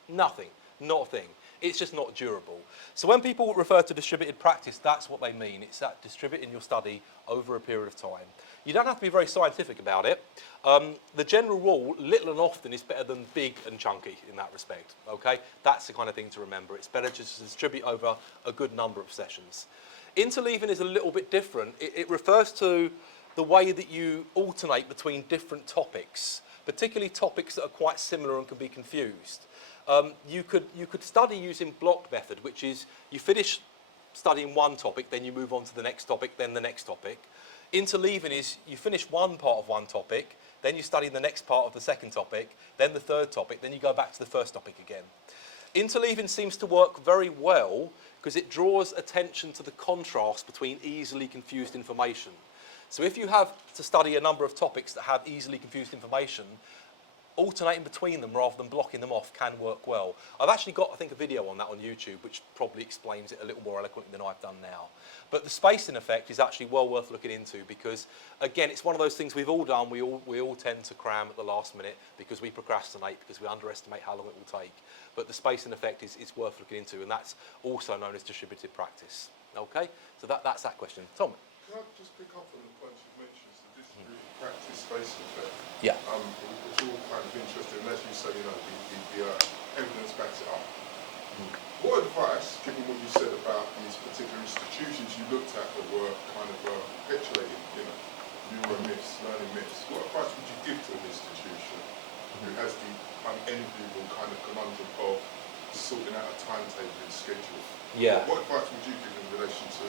Nothing. Not a thing. It's just not durable. So when people refer to distributed practice, that's what they mean. It's that distributing your study over a period of time. You don't have to be very scientific about it. The general rule, little and often, is better than big and chunky in that respect. Okay, that's the kind of thing to remember. It's better to distribute over a good number of sessions. Interleaving is a little bit different. It refers to the way that you alternate between different topics, particularly topics that are quite similar and can be confused. You could study using block method, which is you finish studying one topic, then you move on to the next topic, then the next topic. Interleaving is you finish one part of one topic, then you study the next part of the second topic, then the third topic, then you go back to the first topic again. Interleaving seems to work very well because it draws attention to the contrast between easily confused information. So if you have to study a number of topics that have easily confused information, alternating between them rather than blocking them off can work well. I've actually got, I think, a video on that on YouTube which probably explains it a little more eloquently than I've done now. But the spacing effect is actually well worth looking into because, again, it's one of those things we've all done. We all tend to cram at the last minute because we procrastinate, because we underestimate how long it will take. But the spacing effect is worth looking into, and that's also known as distributed practice. Okay, so that's that question. Tom? Can I just pick up on the point you mentioned, the distributed practice spacing effect? Yeah. It's all kind of interesting, and as you say, you know, the evidence backs it up. What advice, given what you said about these particular institutions you looked at that were kind of perpetuating, you know, neuro myths, learning myths, what advice would you give to an institution who has the unenviable kind of conundrum of sorting out a timetable and schedule? Yeah. What advice would you give in relation to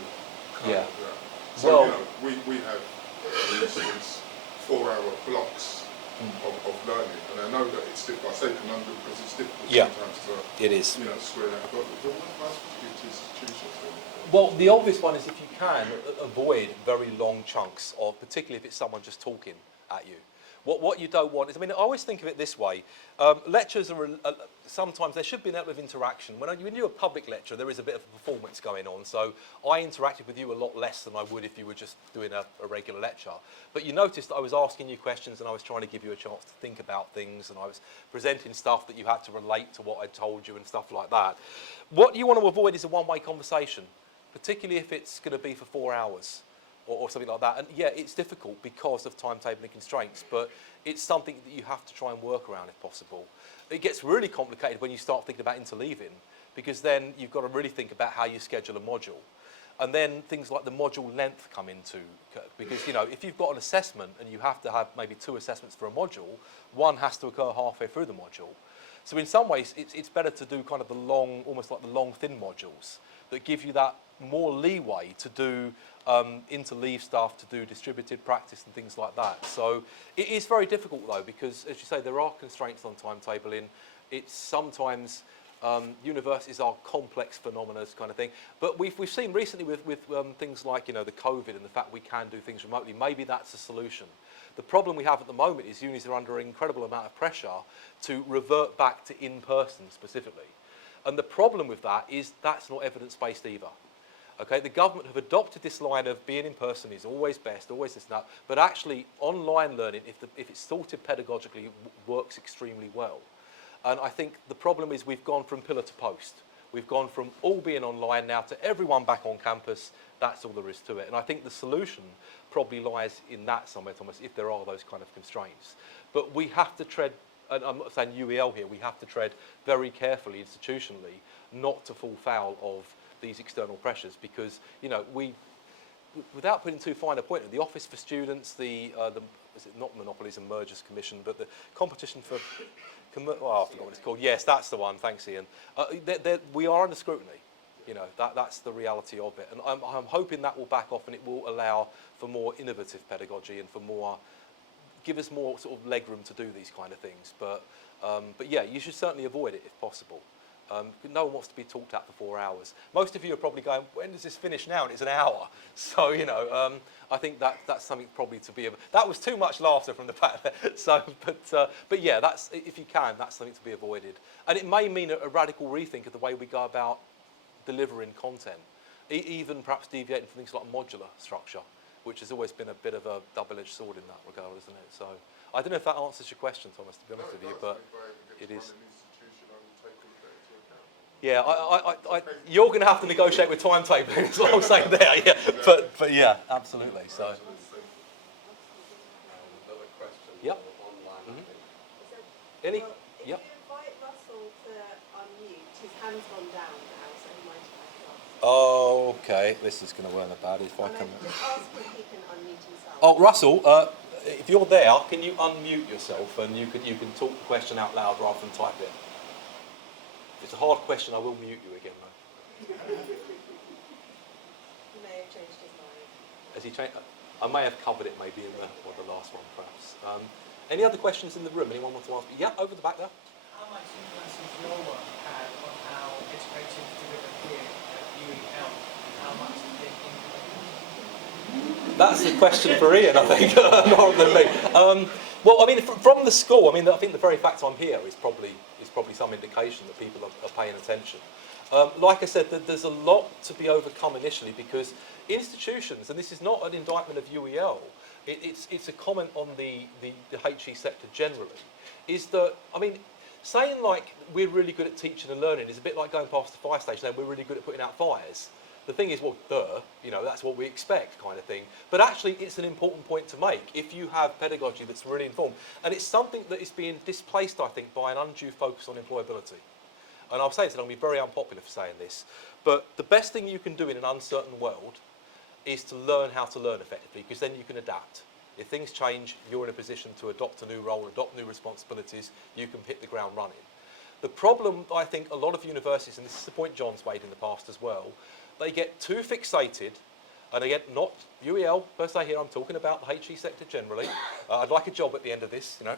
kind of that? So, Well, you know, we have, for instance, 4-hour blocks of learning, and I know that it's difficult. I say conundrum because it's difficult sometimes to, it is. you know, square that. But what advice would you give to institutions then? Well, the obvious one is if you can, avoid very long chunks of, particularly if it's someone just talking at you. What you don't want is, I mean, I always think of it this way. Lectures are, sometimes there should be an element of interaction. When you do a public lecture, there is a bit of a performance going on. So I interacted with you a lot less than I would if you were just doing a regular lecture. But you noticed that I was asking you questions and I was trying to give you a chance to think about things, and I was presenting stuff that you had to relate to what I told you and stuff like that. What you want to avoid is a one-way conversation, particularly if it's going to be for 4 hours. Or something like that. And yeah, it's difficult because of timetabling constraints, but it's something that you have to try and work around if possible. It gets really complicated when you start thinking about interleaving, because then you've got to really think about how you schedule a module. And then things like the module length come into, because, you know, if you've got an assessment and you have to have maybe 2 assessments for a module, one has to occur halfway through the module. So in some ways, it's better to do kind of the long, almost like the long, thin modules that give you that more leeway to do interleave stuff, to do distributed practice and things like that. So it is very difficult though, because as you say, there are constraints on timetabling. It's sometimes universities are complex phenomena kind of thing. But we've seen recently with things like, you know, the COVID and the fact we can do things remotely, maybe that's a solution. The problem we have at the moment is unis are under an incredible amount of pressure to revert back to in-person specifically. And the problem with that is that's not evidence-based either. Okay, the government have adopted this line of being in person is always best, always this and that, but actually online learning, if it's sorted pedagogically, works extremely well. And I think the problem is we've gone from pillar to post. We've gone from all being online now to everyone back on campus. That's all there is to it. And I think the solution probably lies in that somewhere, Thomas, if there are those kind of constraints. But we have to tread, and I'm not saying UEL here, we have to tread very carefully institutionally not to fall foul of these external pressures, because, you know, without putting too fine a point, the Office for Students, is it not Monopolies and Mergers Commission, but the Competition for, I forgot what it's called. Yes, that's the one. Thanks, Ian. We are under scrutiny. You know, that's the reality of it. And I'm hoping that will back off and it will allow for more innovative pedagogy and for more, give us more sort of legroom to do these kind of things. But yeah, you should certainly avoid it if possible. No one wants to be talked at for 4 hours. Most of you are probably going, when does this finish now? And it's an hour. So, you know, I think that's something probably to be... That was too much laughter from the back there. So, but yeah, that's, if you can, that's something to be avoided. And it may mean a radical rethink of the way we go about delivering content, even perhaps deviating from things like modular structure, which has always been a bit of a double-edged sword in that regard, isn't it? So I don't know if that answers your question, Thomas, to be honest with you, but it is... Yeah, you're going to have to negotiate with timetabling, is what I'm saying there. Yeah, but yeah, absolutely. So. Another question. Yep. Online. Mm-hmm. Any? Well, if yep. you invite Russell to unmute, his hand's gone down now, so he might have to. Oh, okay. This is going to work bad if I can. Just ask if he can unmute himself. Oh, Russell, if you're there, can you unmute yourself and you can talk the question out loud rather than type it? If it's a hard question, I will mute you again, though. He may have changed his mind. Has he changed? I may have covered it maybe in the last one, perhaps. Any other questions in the room? Anyone want to ask? Yeah, over the back there. How much influence has your work had on how education is delivered here at UEL? How much has been implemented? That's a question for Ian, I think, rather than me. Well, I mean, from the school, I mean, I think the very fact I'm here is probably some indication that people are paying attention. Like I said, there's a lot to be overcome initially because institutions, and this is not an indictment of UEL, it's a comment on the HE sector generally, is that, I mean, saying like we're really good at teaching and learning is a bit like going past the fire station and we're really good at putting out fires. The thing is, well, you know, that's what we expect kind of thing. But actually, it's an important point to make if you have pedagogy that's really informed. And it's something that is being displaced, I think, by an undue focus on employability. And I'll say this, and I'll be very unpopular for saying this, but the best thing you can do in an uncertain world is to learn how to learn effectively, because then you can adapt. If things change, you're in a position to adopt a new role, adopt new responsibilities, you can hit the ground running. The problem, I think, a lot of universities, and this is the point John's made in the past as well, they get too fixated, and again, not UEL per se here, I'm talking about the HE sector generally. I'd like a job at the end of this, you know.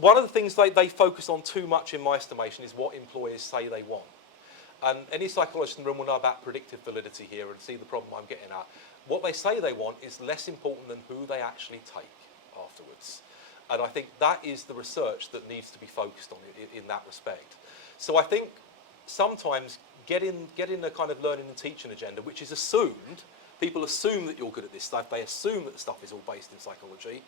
One of the things they focus on too much, in my estimation, is what employers say they want. And any psychologist in the room will know about predictive validity here and see the problem I'm getting at. What they say they want is less important than who they actually take afterwards. And I think that is the research that needs to be focused on in that respect. So I think sometimes get in the kind of learning and teaching agenda, which is assumed, people assume that you're good at this stuff, they assume that the stuff is all based in psychology,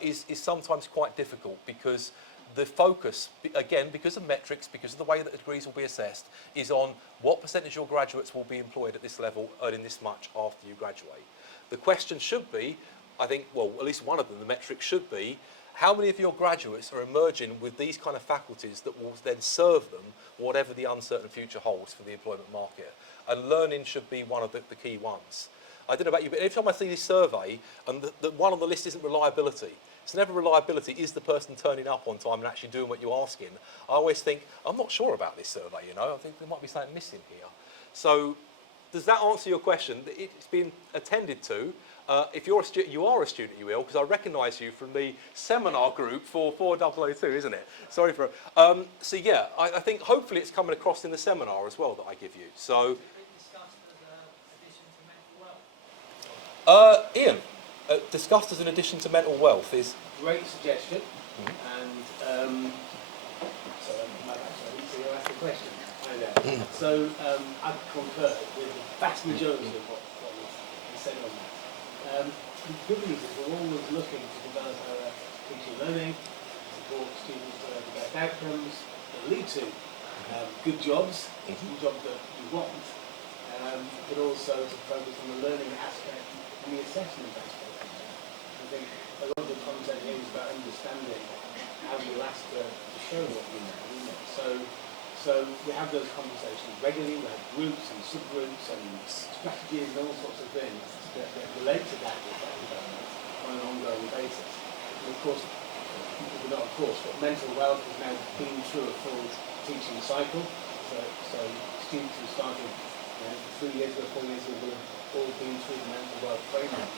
is sometimes quite difficult because the focus, again, because of metrics, because of the way that the degrees will be assessed, is on what percentage of your graduates will be employed at this level, earning this much after you graduate. The question should be, I think, well, at least one of them, the metric should be, how many of your graduates are emerging with these kind of faculties that will then serve them whatever the uncertain future holds for the employment market? And learning should be one of the key ones. I don't know about you, but every time I see this survey, and the one on the list isn't reliability, it's never reliability, is the person turning up on time and actually doing what you're asking? I always think, I'm not sure about this survey, you know, I think there might be something missing here. So, does that answer your question? It's been attended to. If you're a student, you are a student at UEL, because I recognise you from the seminar group for 4002, isn't it? Sorry for... so yeah, I think hopefully it's coming across in the seminar as well that I give you. So... Ian, discussed as an addition to mental wealth is... Great suggestion, and so you asked the question. I know. So I concur with the vast majority of what was said on that. The good news is we're always looking to develop our teaching and learning, support students to have the best outcomes, that lead to good jobs, jobs that you want, but also to focus on the learning aspect and the assessment aspect. I think a lot of the content here is about understanding how you ask to show what you know. Isn't it? So we have those conversations regularly. We have groups and subgroups and strategies and all sorts of things that relate to that development on an ongoing basis. And of course, not of course, but mental wealth has now been through a full teaching cycle. So students who started 3 years ago, 4 years ago, will have all been through the mental wealth framework.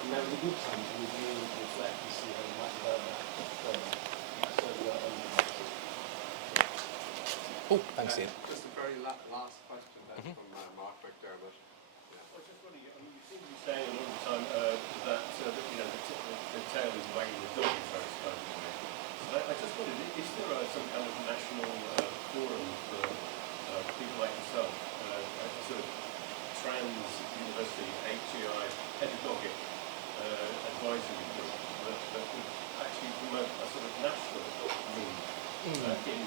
And now is a good time to review, reflect, and see how we might develop that further. Oh, thanks, Ian. Just a very last question then from Mark McDermott. I was just wondering, you seem to be saying a lot of the time that the tail is wagging the dog, so I suppose. I just wondered, is there some kind of national forum for people like yourself, sort of trans university, HEI, pedagogic advisory group that would actually promote a sort of national move in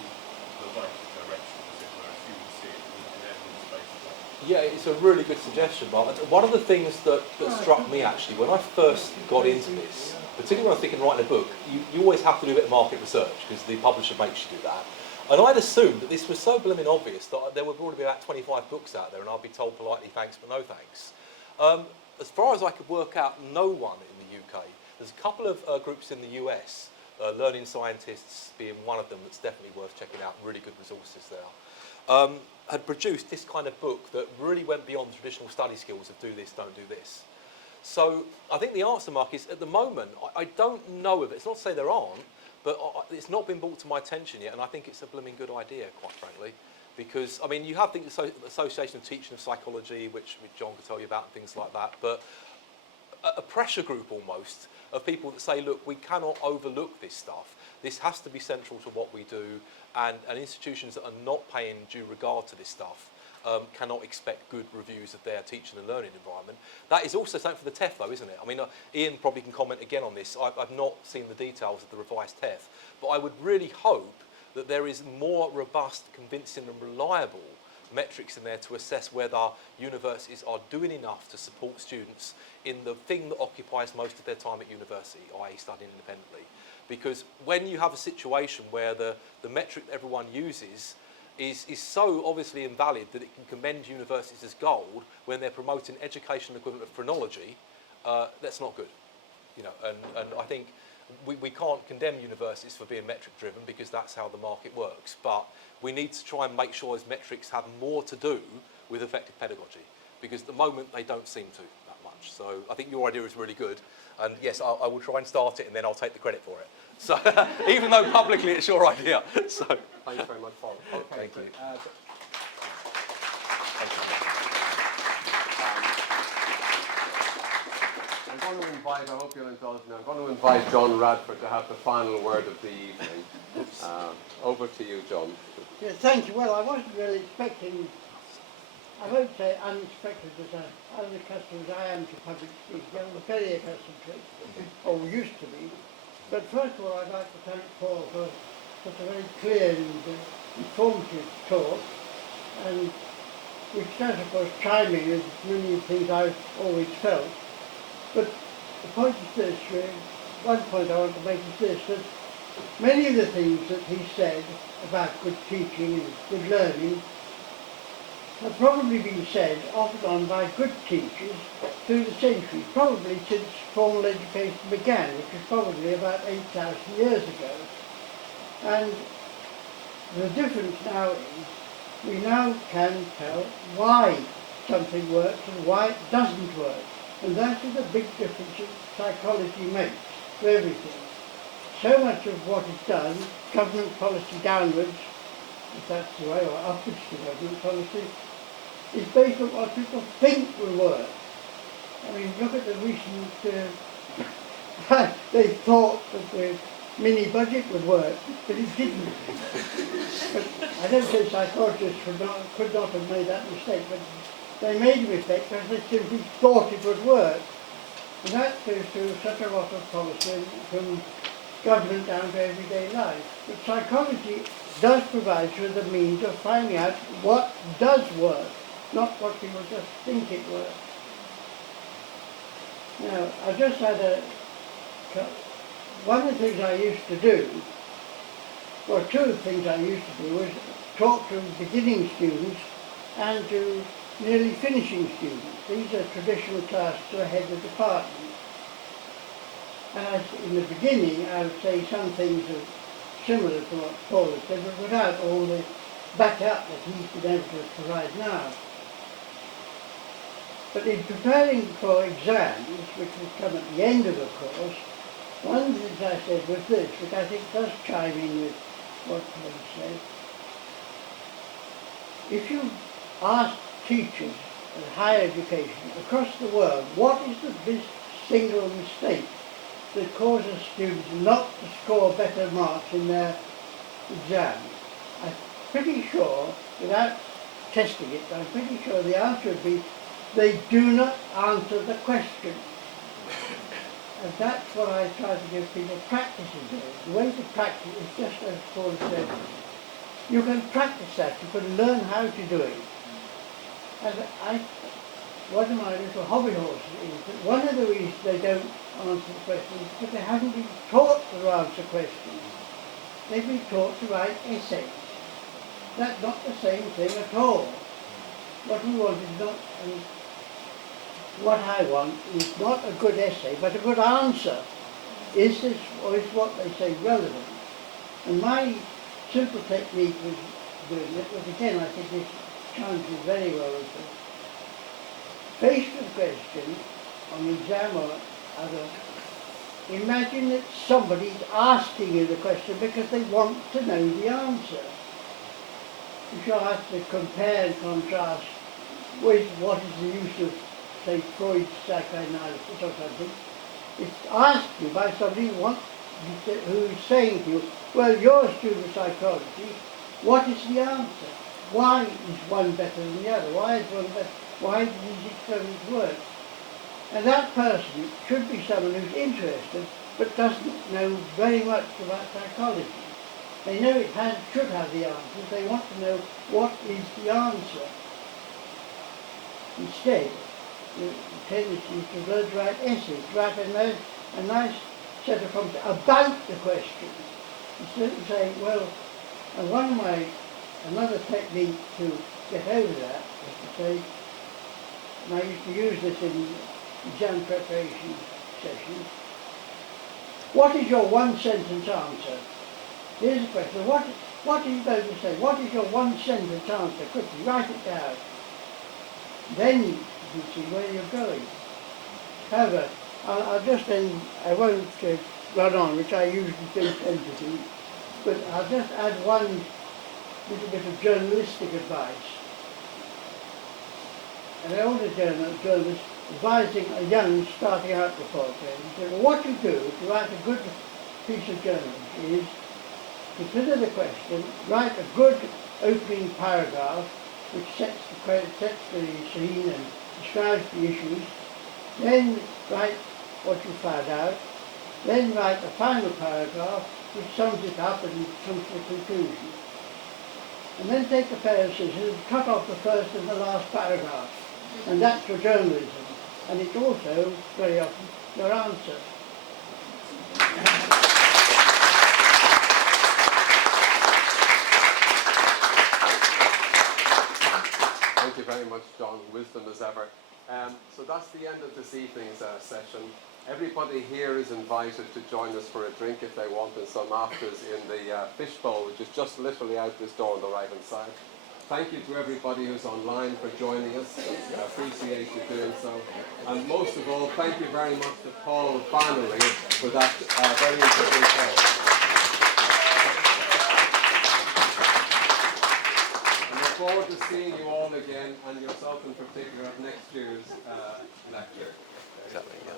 the right direction, as it were, as you would see it in an evidence-based way? Yeah, it's a really good suggestion, Mark. One of the things that struck me actually when I first got into this, particularly when I was thinking writing a book, you always have to do a bit of market research because the publisher makes you do that. And I'd assumed that this was so blooming obvious that there would probably be about 25 books out there and I'd be told politely thanks but no thanks. As far as I could work out, no one in the UK. There's a couple of groups in the US, Learning Scientists being one of them that's definitely worth checking out, really good resources there, had produced this kind of book that really went beyond the traditional study skills of do this, don't do this. So I think the answer, Mark, is at the moment, I don't know of it. It's not to say there aren't, but it's not been brought to my attention yet, and I think it's a blooming good idea, quite frankly. Because, I mean, you have the Association of Teaching of Psychology, which John could tell you about and things like that, but a pressure group almost of people that say, look, we cannot overlook this stuff. This has to be central to what we do, and institutions that are not paying due regard to this stuff cannot expect good reviews of their teaching and learning environment. That is also something for the TEF, though, isn't it? I mean, Ian probably can comment again on this. I've not seen the details of the revised TEF, but I would really hope that there is more robust, convincing and reliable metrics in there to assess whether universities are doing enough to support students in the thing that occupies most of their time at university, i.e. studying independently. Because when you have a situation where the metric that everyone uses is so obviously invalid that it can commend universities as gold when they're promoting educational equivalent of phrenology, that's not good. You know, and I think we can't condemn universities for being metric driven because that's how the market works, but we need to try and make sure those metrics have more to do with effective pedagogy, because at the moment they don't seem to that much. So I think your idea is really good, and yes, I will try and start it and then I'll take the credit for it. So even though publicly it's your idea. So thanks very much, Paul. Okay, thank you. Thank you. I'm going to invite, I hope you'll indulge me, I'm going to invite John Radford to have the final word of the evening. Over to you, John. Yeah, thank you. Well, I wasn't really expecting, I won't say unexpected as accustomed as I am to public speaking. I'm very accustomed to it, or used to be. But first of all, I'd like to thank Paul for such a very clear and informative talk, and which does, of course, chime in with many things I've always felt. But the point is this, one point I want to make is this, that many of the things that he said about good teaching and good learning have probably been said off and on by good teachers through the centuries, probably since formal education began, which was probably about 8,000 years ago. And the difference now is we now can tell why something works and why it doesn't work. And that is a big difference that psychology makes for everything. So much of what is done, government policy downwards, if that's the way, or upwards to government policy, is based on what people think will work. I mean, look at the recent, they thought that the mini budget would work, but it didn't. But I don't say psychologists could not have made that mistake, but they made a mistake because they simply thought it would work. And that goes to such a lot of policy from government down to everyday life. But psychology does provide you with the means of finding out what does work, not what people just think it works. Now, I just had one of the things I used to do, well, two of the things I used to do was talk to beginning students and to nearly finishing students. These are traditional tasks to a head of department. And in the beginning, I would say some things are similar to what Paul has said, but without all the backup that he's been able to provide now. But in preparing for exams, which will come at the end of the course, one of the things I said was this, which I think does chime in with what Paul said. If you ask teachers in higher education across the world, what is the single mistake that causes students not to score better marks in their exams? I'm pretty sure, without testing it, I'm pretty sure the answer would be they do not answer the question. And that's what I try to give people practice in doing. The way to practice is just as Paul said. You can practice that, you can learn how to do it. And one of my little hobby horses is that one of the reasons they don't answer the question is because they haven't been taught to answer questions. They've been taught to write essays. That's not the same thing at all. What we want is not, what I want is not a good essay, but a good answer. Is this, or is what they say relevant? And my simple technique with doing it was, again, I think this chimes in very well with this. Faced with a question on the exam or other, imagine that somebody's asking you the question because they want to know the answer. You shall have to compare and contrast with what is the use of, say, Freud's psychoanalysis or something. It's asked you by somebody who is saying to you, well, you're a student of psychology, what is the answer? Why is one better than the other? Why is one better? Why do these experiments work? And that person should be someone who's interested, but doesn't know very much about psychology. They know it should have the answers, they want to know what is the answer. Instead, the tendency is to learn to write essays, write a nice set of comments about the question. Instead of saying, well, and another technique to get over that is to say, and I used to use this in exam preparation sessions, what is your one sentence answer? Here's a question, what are you going to say? What is your one sentence answer? Quickly, write it down. Then you can see where you're going. However, I'll just end, I won't run on, which I usually don't tend to do, but I'll just add one little bit of journalistic advice. An older journalist advising a young starting out reporter, he said, well, what you do to write a good piece of journalism is consider the question, write a good opening paragraph which sets the scene and describes the issues, then write what you found out, then write a final paragraph which sums it up and comes to a conclusion. And then take a pair of scissors and cut off the first and the last paragraph. And that's your journalism. And it's also, very often, your answer. Thank you very much, John. Wisdom as ever. So that's the end of this evening's session. Everybody here is invited to join us for a drink if they want, and some afters in the fishbowl, which is just literally out this door on the right-hand side. Thank you to everybody who's online for joining us. I appreciate you doing so. And most of all, thank you very much to Paul finally for that very interesting talk. I look forward to seeing you all again, and yourself in particular, at next year's lecture. Exactly, yeah.